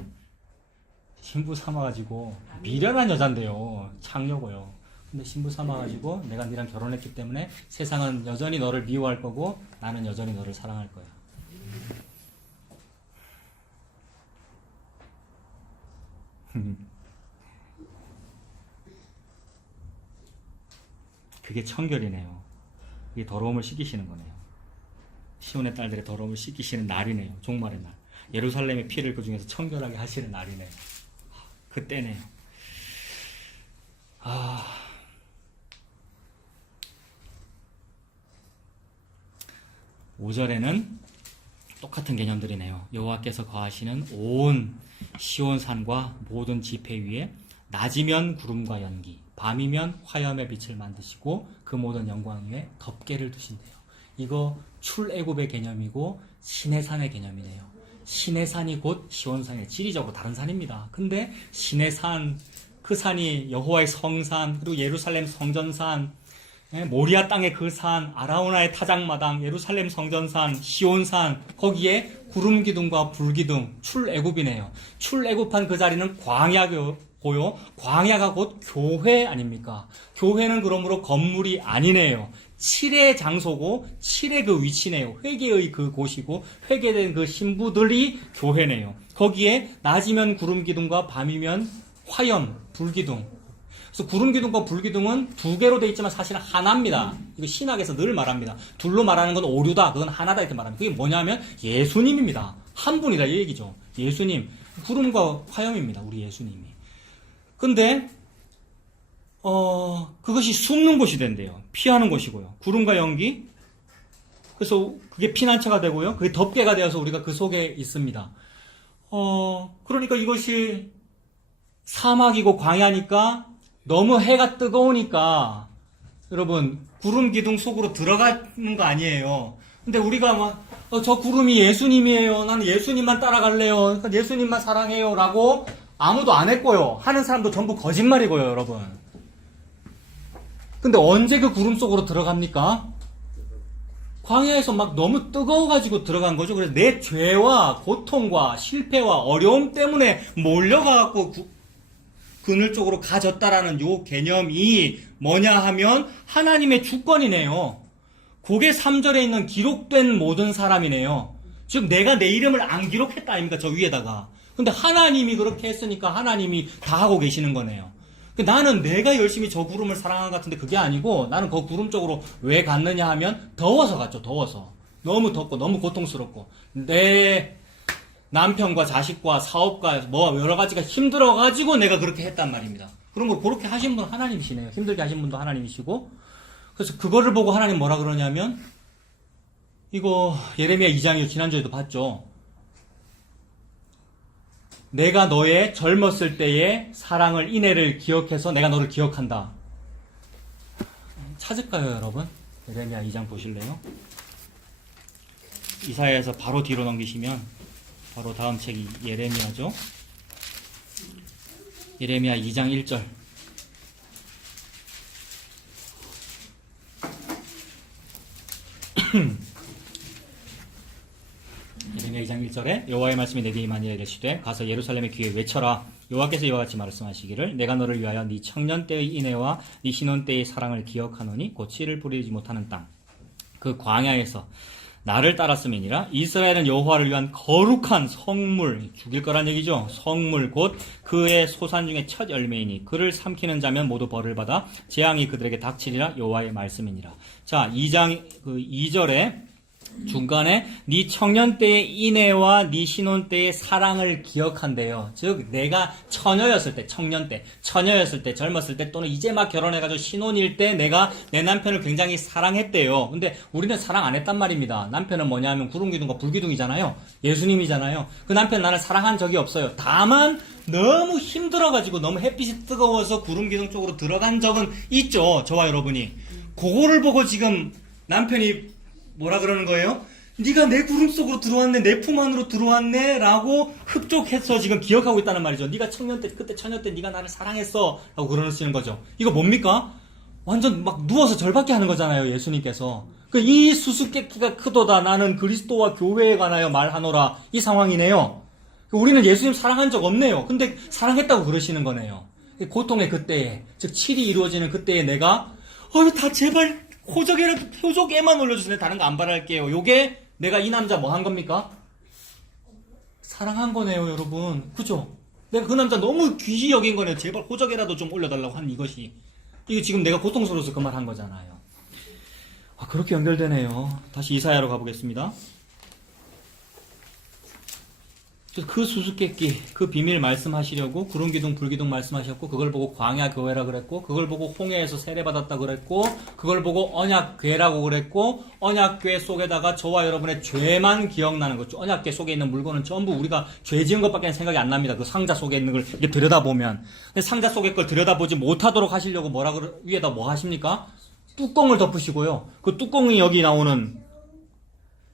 신부 삼아가지고 미련한 여잔데요, 창녀고요. 근데 신부 삼아가지고 내가 너랑 결혼했기 때문에 세상은 여전히 너를 미워할 거고 나는 여전히 너를 사랑할 거야. 그게 청결이네요. 그게 더러움을 씻기시는 거네요. 시온의 딸들의 더러움을 씻기시는 날이네요. 종말의 날. 예루살렘의 피를 그 중에서 청결하게 하시는 날이네요. 그때네요. 5절에는 똑같은 개념들이네요. 여호와께서 거하시는 온 시온산과 모든 지폐 위에 낮이면 구름과 연기, 밤이면 화염의 빛을 만드시고 그 모든 영광 위에 덮개를 두신대요. 이거 출애굽의 개념이고 시내산의 개념이네요. 시내산이 곧 시온산의 지리적으로 다른 산입니다. 근데 시내산, 그 산이 여호와의 성산, 그리고 예루살렘 성전산, 모리아 땅의 그 산, 아라우나의 타작마당, 예루살렘 성전산, 시온산, 거기에 구름 기둥과 불 기둥, 출애굽이네요. 출애굽한 그 자리는 광야고요. 광야가 곧 교회 아닙니까? 교회는 그러므로 건물이 아니네요. 칠의 장소고 칠의 그 위치네요. 회개의 그 곳이고 회개된 그 신부들이 교회네요. 거기에 낮이면 구름 기둥과 밤이면 화염, 불 기둥. 그래서 구름 기둥과 불 기둥은 두 개로 되어 있지만 사실은 하나입니다. 이거 신학에서 늘 말합니다. 둘로 말하는 건 오류다. 그건 하나다 이렇게 말합니다. 그게 뭐냐면 예수님입니다. 한 분이다 이 얘기죠. 예수님. 구름과 화염입니다. 우리 예수님이. 근데 그것이 숨는 곳이 된대요. 피하는 곳이고요. 구름과 연기. 그래서 그게 피난처가 되고요. 그게 덮개가 되어서 우리가 그 속에 있습니다. 그러니까 이것이 사막이고 광야니까 너무 해가 뜨거우니까 여러분 구름 기둥 속으로 들어가는 거 아니에요. 근데 우리가 막 저 구름이 예수님이에요. 나는 예수님만 따라갈래요. 예수님만 사랑해요. 라고 아무도 안 했고요. 하는 사람도 전부 거짓말이고요, 여러분. 근데 언제 그 구름 속으로 들어갑니까? 광야에서 막 너무 뜨거워가지고 들어간 거죠. 그래서 내 죄와 고통과 실패와 어려움 때문에 몰려가갖고 그늘 쪽으로 가졌다라는 요 개념이 뭐냐 하면 하나님의 주권이네요. 그게 3절에 있는 기록된 모든 사람이네요. 즉 내가 내 이름을 안 기록했다 아닙니까? 저 위에다가. 근데 하나님이 그렇게 했으니까 하나님이 다 하고 계시는 거네요. 나는 내가 열심히 저 구름을 사랑한 것 같은데 그게 아니고 나는 그 구름 쪽으로 왜 갔느냐 하면 더워서 갔죠. 더워서. 너무 덥고 너무 고통스럽고 내 남편과 자식과 사업과 뭐 여러 가지가 힘들어가지고 내가 그렇게 했단 말입니다. 그런 걸 그렇게 하신 분 하나님이시네요. 힘들게 하신 분도 하나님이시고. 그래서 그거를 보고 하나님 뭐라 그러냐면 이거 예레미야 2장이요. 지난주에도 봤죠. 내가 너의 젊었을 때의 사랑을, 인애를 기억해서 내가 너를 기억한다. 찾을까요, 여러분? 예레미야 2장 보실래요? 이사야에서 바로 뒤로 넘기시면 바로 다음 책이 예레미야죠. 예레미야 2장 1절. 예레미야 2장 1절에 여호와의 말씀이 내게 임하니라 이르시되 가서 예루살렘의 귀에 외쳐라. 여호와께서 이와 같이 말씀하시기를 내가 너를 위하여 네 청년 때의 인애와 네 신혼 때의 사랑을 기억하노니 곧 씨를 뿌리지 못하는 땅 그 광야에서 나를 따랐음이니라. 이스라엘은 여호와를 위한 거룩한 성물, 죽일 거란 얘기죠. 성물 곧 그의 소산 중에 첫 열매이니 그를 삼키는 자면 모두 벌을 받아 재앙이 그들에게 닥치리라. 여호와의 말씀이니라. 자, 2장 2절에 중간에 네 청년 때의 인애와 네 신혼 때의 사랑을 기억한대요. 즉 내가 처녀였을 때, 청년 때, 처녀였을 때, 젊었을 때 또는 이제 막 결혼해가지고 신혼일 때 내가 내 남편을 굉장히 사랑했대요. 근데 우리는 사랑 안 했단 말입니다. 남편은 뭐냐면 구름기둥과 불기둥이잖아요. 예수님이잖아요. 그 남편 나는 사랑한 적이 없어요. 다만 너무 힘들어가지고 너무 햇빛이 뜨거워서 구름기둥 쪽으로 들어간 적은 있죠. 저와 여러분이. 그거를 보고 지금 남편이 뭐라 그러는 거예요? 네가 내 구름 속으로 들어왔네, 내 품 안으로 들어왔네 라고 흡족해서 지금 기억하고 있다는 말이죠. 네가 청년 때, 그때 처녀 때 네가 나를 사랑했어 라고 그러시는 거죠. 이거 뭡니까? 완전 막 누워서 절받게 하는 거잖아요, 예수님께서. 이 수수께끼가 크도다 나는 그리스도와 교회에 관하여 말하노라, 이 상황이네요. 우리는 예수님 사랑한 적 없네요. 근데 사랑했다고 그러시는 거네요. 고통의 그때에, 즉 칠이 이루어지는 그때에 내가 다 제발 호적에만 올려주세요. 다른 거 안 바랄게요. 요게 내가 이 남자 뭐 한 겁니까? 사랑한 거네요, 여러분. 그죠? 내가 그 남자 너무 귀히 여긴 거네요. 제발 호적에라도 좀 올려달라고 한 이것이. 이거 지금 내가 고통스러워서 그 말 한 거잖아요. 그렇게 연결되네요. 다시 이사야로 가보겠습니다. 그 수수께끼, 그 비밀 말씀하시려고 구름기둥, 불기둥 말씀하셨고 그걸 보고 광야교회라 그랬고 그걸 보고 홍해에서 세례받았다 그랬고 그걸 보고 언약궤라고 그랬고 언약궤 속에다가 저와 여러분의 죄만 기억나는 거죠. 언약궤 속에 있는 물건은 전부 우리가 죄 지은 것밖에 생각이 안 납니다. 그 상자 속에 있는 걸 이렇게 들여다보면. 근데 상자 속의 걸 들여다보지 못하도록 하시려고 위에다 뭐 하십니까? 뚜껑을 덮으시고요. 그 뚜껑이 여기 나오는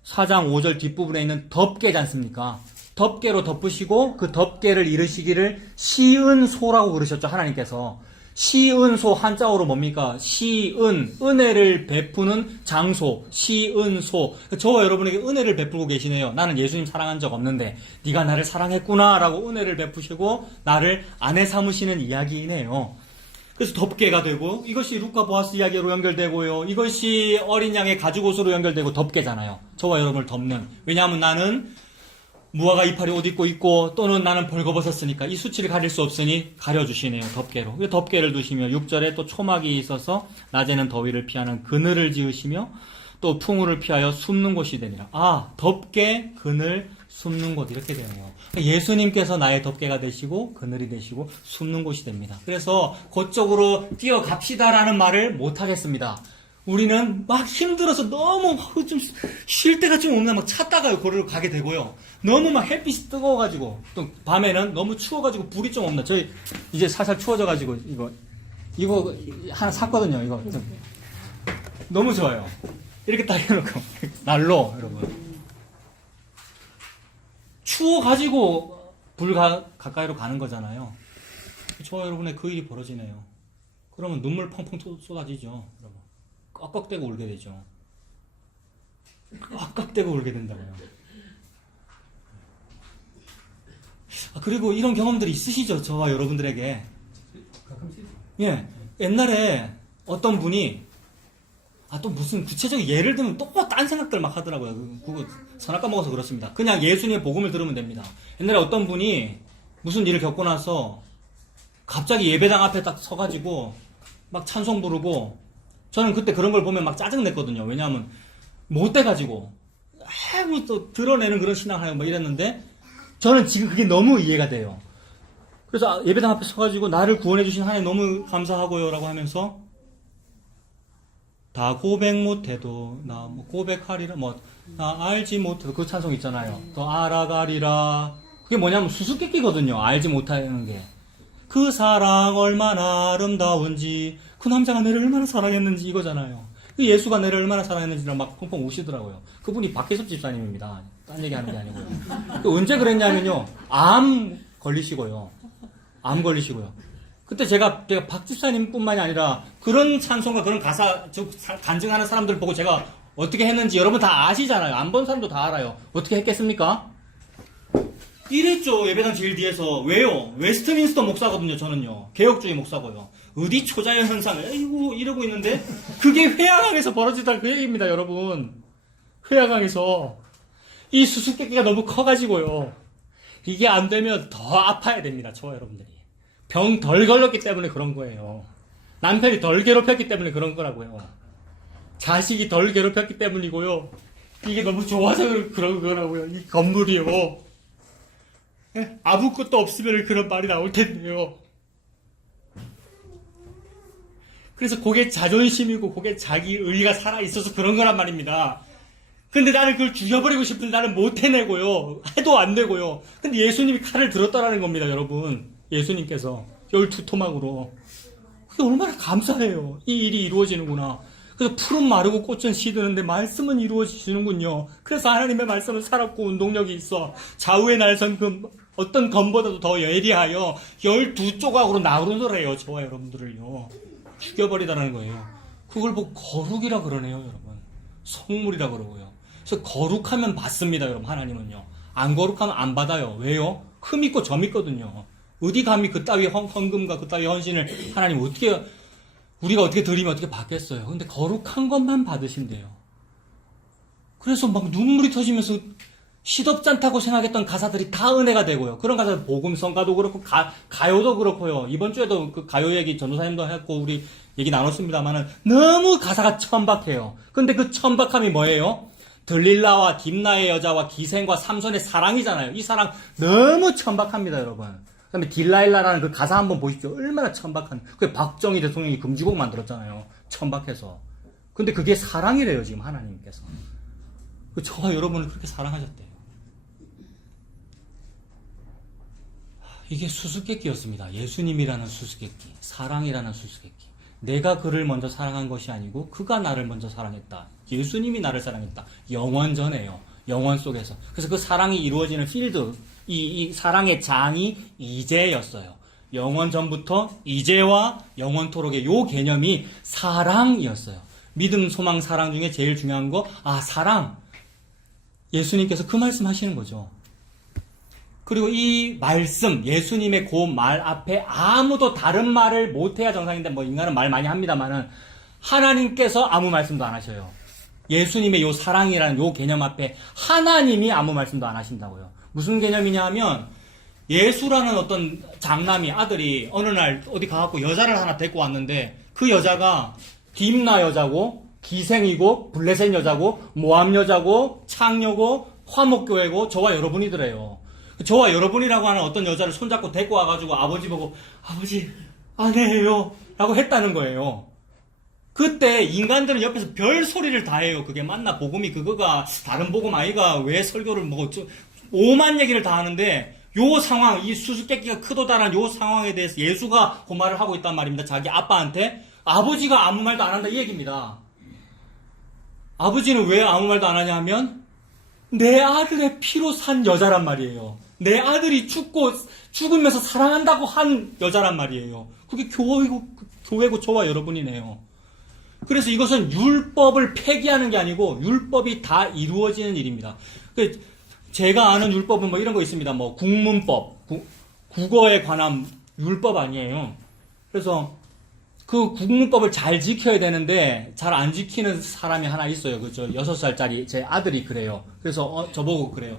4장 5절 뒷부분에 있는 덮개지 않습니까? 덮개로 덮으시고 그 덮개를 이르시기를 시은소라고 그러셨죠. 하나님께서. 시은소 한자어로 뭡니까? 시은, 은혜를 베푸는 장소, 시은소. 저와 여러분에게 은혜를 베풀고 계시네요. 나는 예수님 사랑한 적 없는데 네가 나를 사랑했구나 라고 은혜를 베푸시고 나를 아내 삼으시는 이야기이네요. 그래서 덮개가 되고 이것이 루카 보아스 이야기로 연결되고요. 이것이 어린 양의 가죽옷으로 연결되고 덮개잖아요. 저와 여러분을 덮는. 왜냐하면 나는 무화과 이파리 옷 입고 있고 또는 나는 벌거벗었으니까 이 수치를 가릴 수 없으니 가려주시네요. 덮개로. 덮개를 두시며 6절에 또 초막이 있어서 낮에는 더위를 피하는 그늘을 지으시며 또 풍우를 피하여 숨는 곳이 되니라. 덮개, 그늘, 숨는 곳 이렇게 되네요. 예수님께서 나의 덮개가 되시고 그늘이 되시고 숨는 곳이 됩니다. 그래서 그쪽으로 뛰어갑시다라는 말을 못하겠습니다. 우리는 막 힘들어서 너무 좀 쉴 때가 좀 없나 막 찾다가 거리로 가게 되고요. 너무 막 햇빛이 뜨거워가지고 또 밤에는 너무 추워가지고 불이 좀 없나. 저희 이제 살살 추워져가지고 이거 하나 샀거든요. 이거 너무 좋아요. 이렇게 딱 해놓고 난로 여러분. 추워가지고 불 가까이로 가는 거잖아요. 저와 여러분의 그 일이 벌어지네요. 그러면 눈물 펑펑 쏟아지죠. 여러분. 꺽꺽대고 울게 되죠. 꺽꺽대고 울게 된다고요. 그리고 이런 경험들이 있으시죠? 저와 여러분들에게. 예. 옛날에 어떤 분이 또 무슨 구체적인 예를 들면 또 딴 생각들 막 하더라고요. 그거 전화 까먹어서 그렇습니다. 그냥 예수님의 복음을 들으면 됩니다. 옛날에 어떤 분이 무슨 일을 겪고 나서 갑자기 예배당 앞에 딱 서가지고 막 찬송 부르고 저는 그때 그런 걸 보면 막 짜증냈거든요. 왜냐하면 못돼가지고 또 드러내는 그런 신앙하고 뭐 이랬는데 저는 지금 그게 너무 이해가 돼요. 그래서 예배당 앞에 서가지고 나를 구원해 주신 하나님 너무 감사하고요 라고 하면서 다 고백 못해도 나 뭐 고백하리라 뭐 나 알지 못해도 그 찬송 있잖아요. 더 알아가리라. 그게 뭐냐면 수수께끼거든요. 알지 못하는 게. 그 사랑 얼마나 아름다운지 그 남자가 내를 얼마나 사랑했는지 이거잖아요. 그 예수가 내를 얼마나 사랑했는지를 막 펑펑 우시더라고요. 그분이 박혜섭 집사님입니다. 딴 얘기하는 게 아니고요. 그 언제 그랬냐면요. 암 걸리시고요. 그때 제가 박 집사님뿐만이 아니라 그런 찬송과 그런 가사 간증하는 사람들 보고 제가 어떻게 했는지 여러분 다 아시잖아요. 안 본 사람도 다 알아요. 어떻게 했겠습니까? 이랬죠. 예배당 제일 뒤에서. 왜요? 웨스트민스터 목사거든요. 저는요. 개혁주의 목사고요. 어디 초자연 현상 에이구 이러고 있는데 그게 회양강에서 벌어지다 그 얘기입니다. 여러분. 회양강에서 이 수수께끼가 너무 커가지고요. 이게 안 되면 더 아파야 됩니다. 저와 여러분들이. 병 덜 걸렸기 때문에 그런 거예요. 남편이 덜 괴롭혔기 때문에 그런 거라고요. 자식이 덜 괴롭혔기 때문이고요. 이게 너무 좋아서 그런 거라고요. 이 건물이요. 아무것도 없으면 그런 말이 나올 텐데요. 그래서 그게 자존심이고 그게 자기 의리가 살아있어서 그런 거란 말입니다. 근데 나는 그걸 죽여버리고 싶은데 나는 못 해내고요. 해도 안 되고요. 근데 예수님이 칼을 들었다라는 겁니다, 여러분. 예수님께서 12토막으로. 그게 얼마나 감사해요. 이 일이 이루어지는구나. 그래서 풀은 마르고 꽃은 시드는데 말씀은 이루어지는군요. 그래서 하나님의 말씀은 살았고 운동력이 있어. 좌우의 날선 그 어떤 검보다도 더 예리하여 12조각으로 나누더래요. 저와 여러분들을요. 죽여버리다라는 거예요. 그걸 보고 거룩이라 그러네요, 여러분. 성물이라 그러고요. 그래서 거룩하면 받습니다, 여러분. 하나님은요. 안 거룩하면 안 받아요. 왜요? 흠 있고 점 있거든요. 어디 감히 그따위 헌금과 그따위 헌신을 하나님 우리가 어떻게 드리면 어떻게 받겠어요. 근데 거룩한 것만 받으신대요. 그래서 막 눈물이 터지면서 시덥잖다고 생각했던 가사들이 다 은혜가 되고요. 그런 가사 복음성가도 그렇고 가요도 그렇고요. 이번 주에도 그 가요 얘기 전도사님도 했고 우리 얘기 나눴습니다만은 너무 가사가 천박해요. 근데 그 천박함이 뭐예요? 들릴라와 딥나의 여자와 기생과 삼손의 사랑이잖아요. 이 사랑 너무 천박합니다, 여러분. 그 다음에 딜라일라라는 그 가사 한번 보십시오. 얼마나 천박한. 그게 박정희 대통령이 금지곡 만들었잖아요. 천박해서. 근데 그게 사랑이래요, 지금 하나님께서. 저와 여러분을 그렇게 사랑하셨대요. 이게 수수께끼였습니다. 예수님이라는 수수께끼. 사랑이라는 수수께끼. 내가 그를 먼저 사랑한 것이 아니고 그가 나를 먼저 사랑했다. 예수님이 나를 사랑했다. 영원전에요. 영원 속에서. 그래서 그 사랑이 이루어지는 필드, 이 사랑의 장이 이제였어요. 영원 전부터 이제와 영원토록의 요 개념이 사랑이었어요. 믿음, 소망, 사랑 중에 제일 중요한 거, 사랑. 예수님께서 그 말씀 하시는 거죠. 그리고 이 말씀, 예수님의 그 말 앞에 아무도 다른 말을 못해야 정상인데, 뭐 인간은 말 많이 합니다만은, 하나님께서 아무 말씀도 안 하셔요. 예수님의 요 사랑이라는 요 개념 앞에 하나님이 아무 말씀도 안 하신다고요. 무슨 개념이냐 하면, 예수라는 어떤 장남이, 아들이 어느 날 어디 가갖고 여자를 하나 데리고 왔는데, 그 여자가 딥나 여자고, 기생이고, 블레셋 여자고, 모함 여자고, 창녀고, 화목교회고, 저와 여러분이더래요. 저와 여러분이라고 하는 어떤 여자를 손잡고 데리고 와가지고 아버지 보고, 아버지, 아내예요. 라고 했다는 거예요. 그때 인간들은 옆에서 별 소리를 다 해요. 그게 맞나? 복음이 그거가 다른 복음 아이가 왜 설교를 뭐 오만 얘기를 다 하는데 요 상황, 이 수수께끼가 크도다란 요 상황에 대해서 예수가 그 말을 하고 있단 말입니다. 자기 아빠한테. 아버지가 아무 말도 안 한다 이 얘기입니다. 아버지는 왜 아무 말도 안 하냐 하면 내 아들의 피로 산 여자란 말이에요. 내 아들이 죽으면서 사랑한다고 한 여자란 말이에요. 그게 교회고 저와 여러분이네요. 그래서 이것은 율법을 폐기하는 게 아니고 율법이 다 이루어지는 일입니다. 제가 아는 율법은 뭐 이런 거 있습니다. 뭐 국문법, 국어에 관한 율법 아니에요. 그래서 그 국문법을 잘 지켜야 되는데 잘 안 지키는 사람이 하나 있어요. 그죠? 6살짜리 제 아들이 그래요. 그래서 저보고 그래요.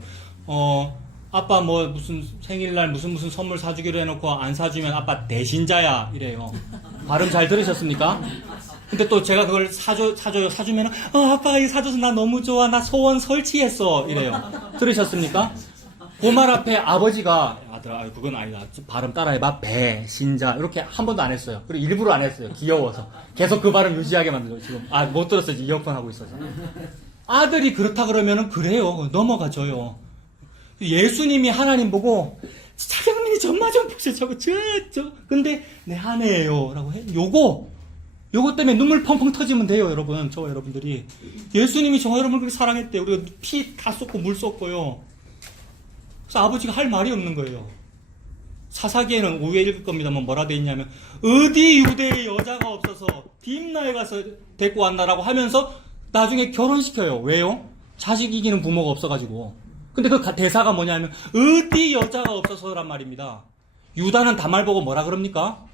아빠 뭐 무슨 생일날 무슨 선물 사주기로 해놓고 안 사주면 아빠 대신자야 이래요. 발음 잘 들으셨습니까? 근데 또 제가 그걸 사주면 아빠가 이거 사줘서 나 너무 좋아. 나 소원 설치했어 이래요. 들으셨습니까? 그 말 앞에 아버지가 아들아 그건 아니다. 발음 따라해봐. 배신자 이렇게 한 번도 안 했어요. 그리고 일부러 안 했어요. 귀여워서 계속 그 발음 유지하게 만들죠. 지금 못 들었어요. 이어폰 하고 있어서. 아들이 그렇다 그러면은 그래요. 넘어가줘요. 예수님이 하나님 보고 차경민이 정말 좀 보세요. 저 근데 내 아내예요라고 해. 요거 때문에 눈물 펑펑 터지면 돼요, 여러분. 저와 여러분들이. 예수님이 저와 여러분을 그렇게 사랑했대요. 우리가 피 다 쏟고 물 쏟고요. 그래서 아버지가 할 말이 없는 거예요. 사사기에는 오후에 읽을 겁니다만 뭐라 돼 있냐면 어디 유대에 여자가 없어서 딥나에 가서 데리고 왔나라고 하면서 나중에 결혼시켜요. 왜요? 자식 이기는 부모가 없어가지고. 근데 그 대사가 뭐냐면 어디 여자가 없어서란 말입니다. 유다는 다말 보고 뭐라 그럽니까?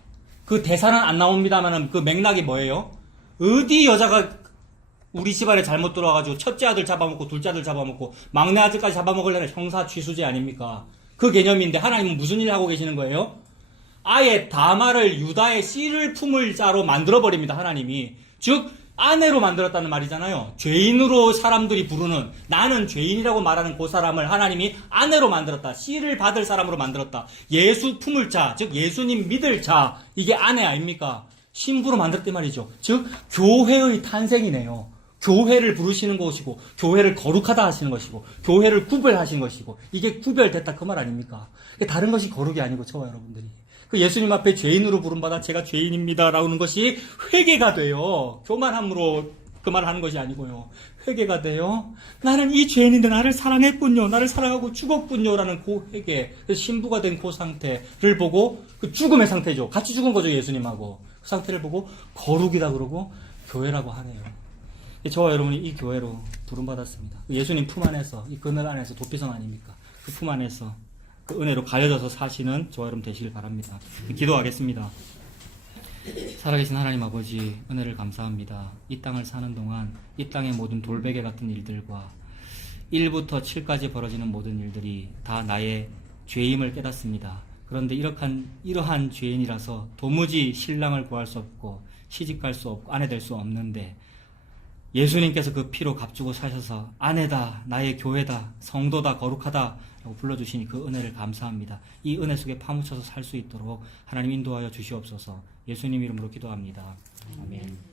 그 대사는 안 나옵니다만 그 맥락이 뭐예요? 어디 여자가 우리 집안에 잘못 들어와가지고 첫째 아들 잡아먹고 둘째 아들 잡아먹고 막내 아들까지 잡아먹으려는 형사 취수제 아닙니까? 그 개념인데 하나님은 무슨 일을 하고 계시는 거예요? 아예 다말을 유다의 씨를 품을 자로 만들어버립니다. 하나님이. 즉 아내로 만들었다는 말이잖아요. 죄인으로 사람들이 부르는 나는 죄인이라고 말하는 그 사람을 하나님이 아내로 만들었다. 씨를 받을 사람으로 만들었다. 예수 품을 자, 즉 예수님 믿을 자, 이게 아내 아닙니까? 신부로 만들었단 말이죠. 즉 교회의 탄생이네요. 교회를 부르시는 것이고 교회를 거룩하다 하시는 것이고 교회를 구별하시는 것이고 이게 구별됐다 그 말 아닙니까? 다른 것이 거룩이 아니고 저와 여러분들이 그 예수님 앞에 죄인으로 부름받아 제가 죄인입니다 라는 것이 회개가 돼요. 교만함으로 그 말 하는 것이 아니고요. 회개가 돼요. 나는 이 죄인인데 나를 사랑했군요. 나를 사랑하고 죽었군요 라는 그 회개, 그 신부가 된 그 상태를 보고 그 죽음의 상태죠. 같이 죽은 거죠. 예수님하고. 그 상태를 보고 거룩이다 그러고 교회라고 하네요. 저와 여러분이 이 교회로 부름받았습니다. 예수님 품 안에서 이 그늘 안에서 도피성 아닙니까? 그 품 안에서 그 은혜로 가려져서 사시는 저와 여러분 되시길 바랍니다. 기도하겠습니다. 살아계신 하나님 아버지 은혜를 감사합니다. 이 땅을 사는 동안 이 땅의 모든 돌베개 같은 일들과 1부터 7까지 벌어지는 모든 일들이 다 나의 죄임을 깨닫습니다. 그런데 이러한 죄인이라서 도무지 신랑을 구할 수 없고 시집갈 수 없고 아내 될 수 없는데 예수님께서 그 피로 값주고 사셔서 아내다, 나의 교회다, 성도다, 거룩하다 라고 불러주시니 그 은혜를 감사합니다. 이 은혜 속에 파묻혀서 살 수 있도록 하나님 인도하여 주시옵소서. 예수님 이름으로 기도합니다. 아멘.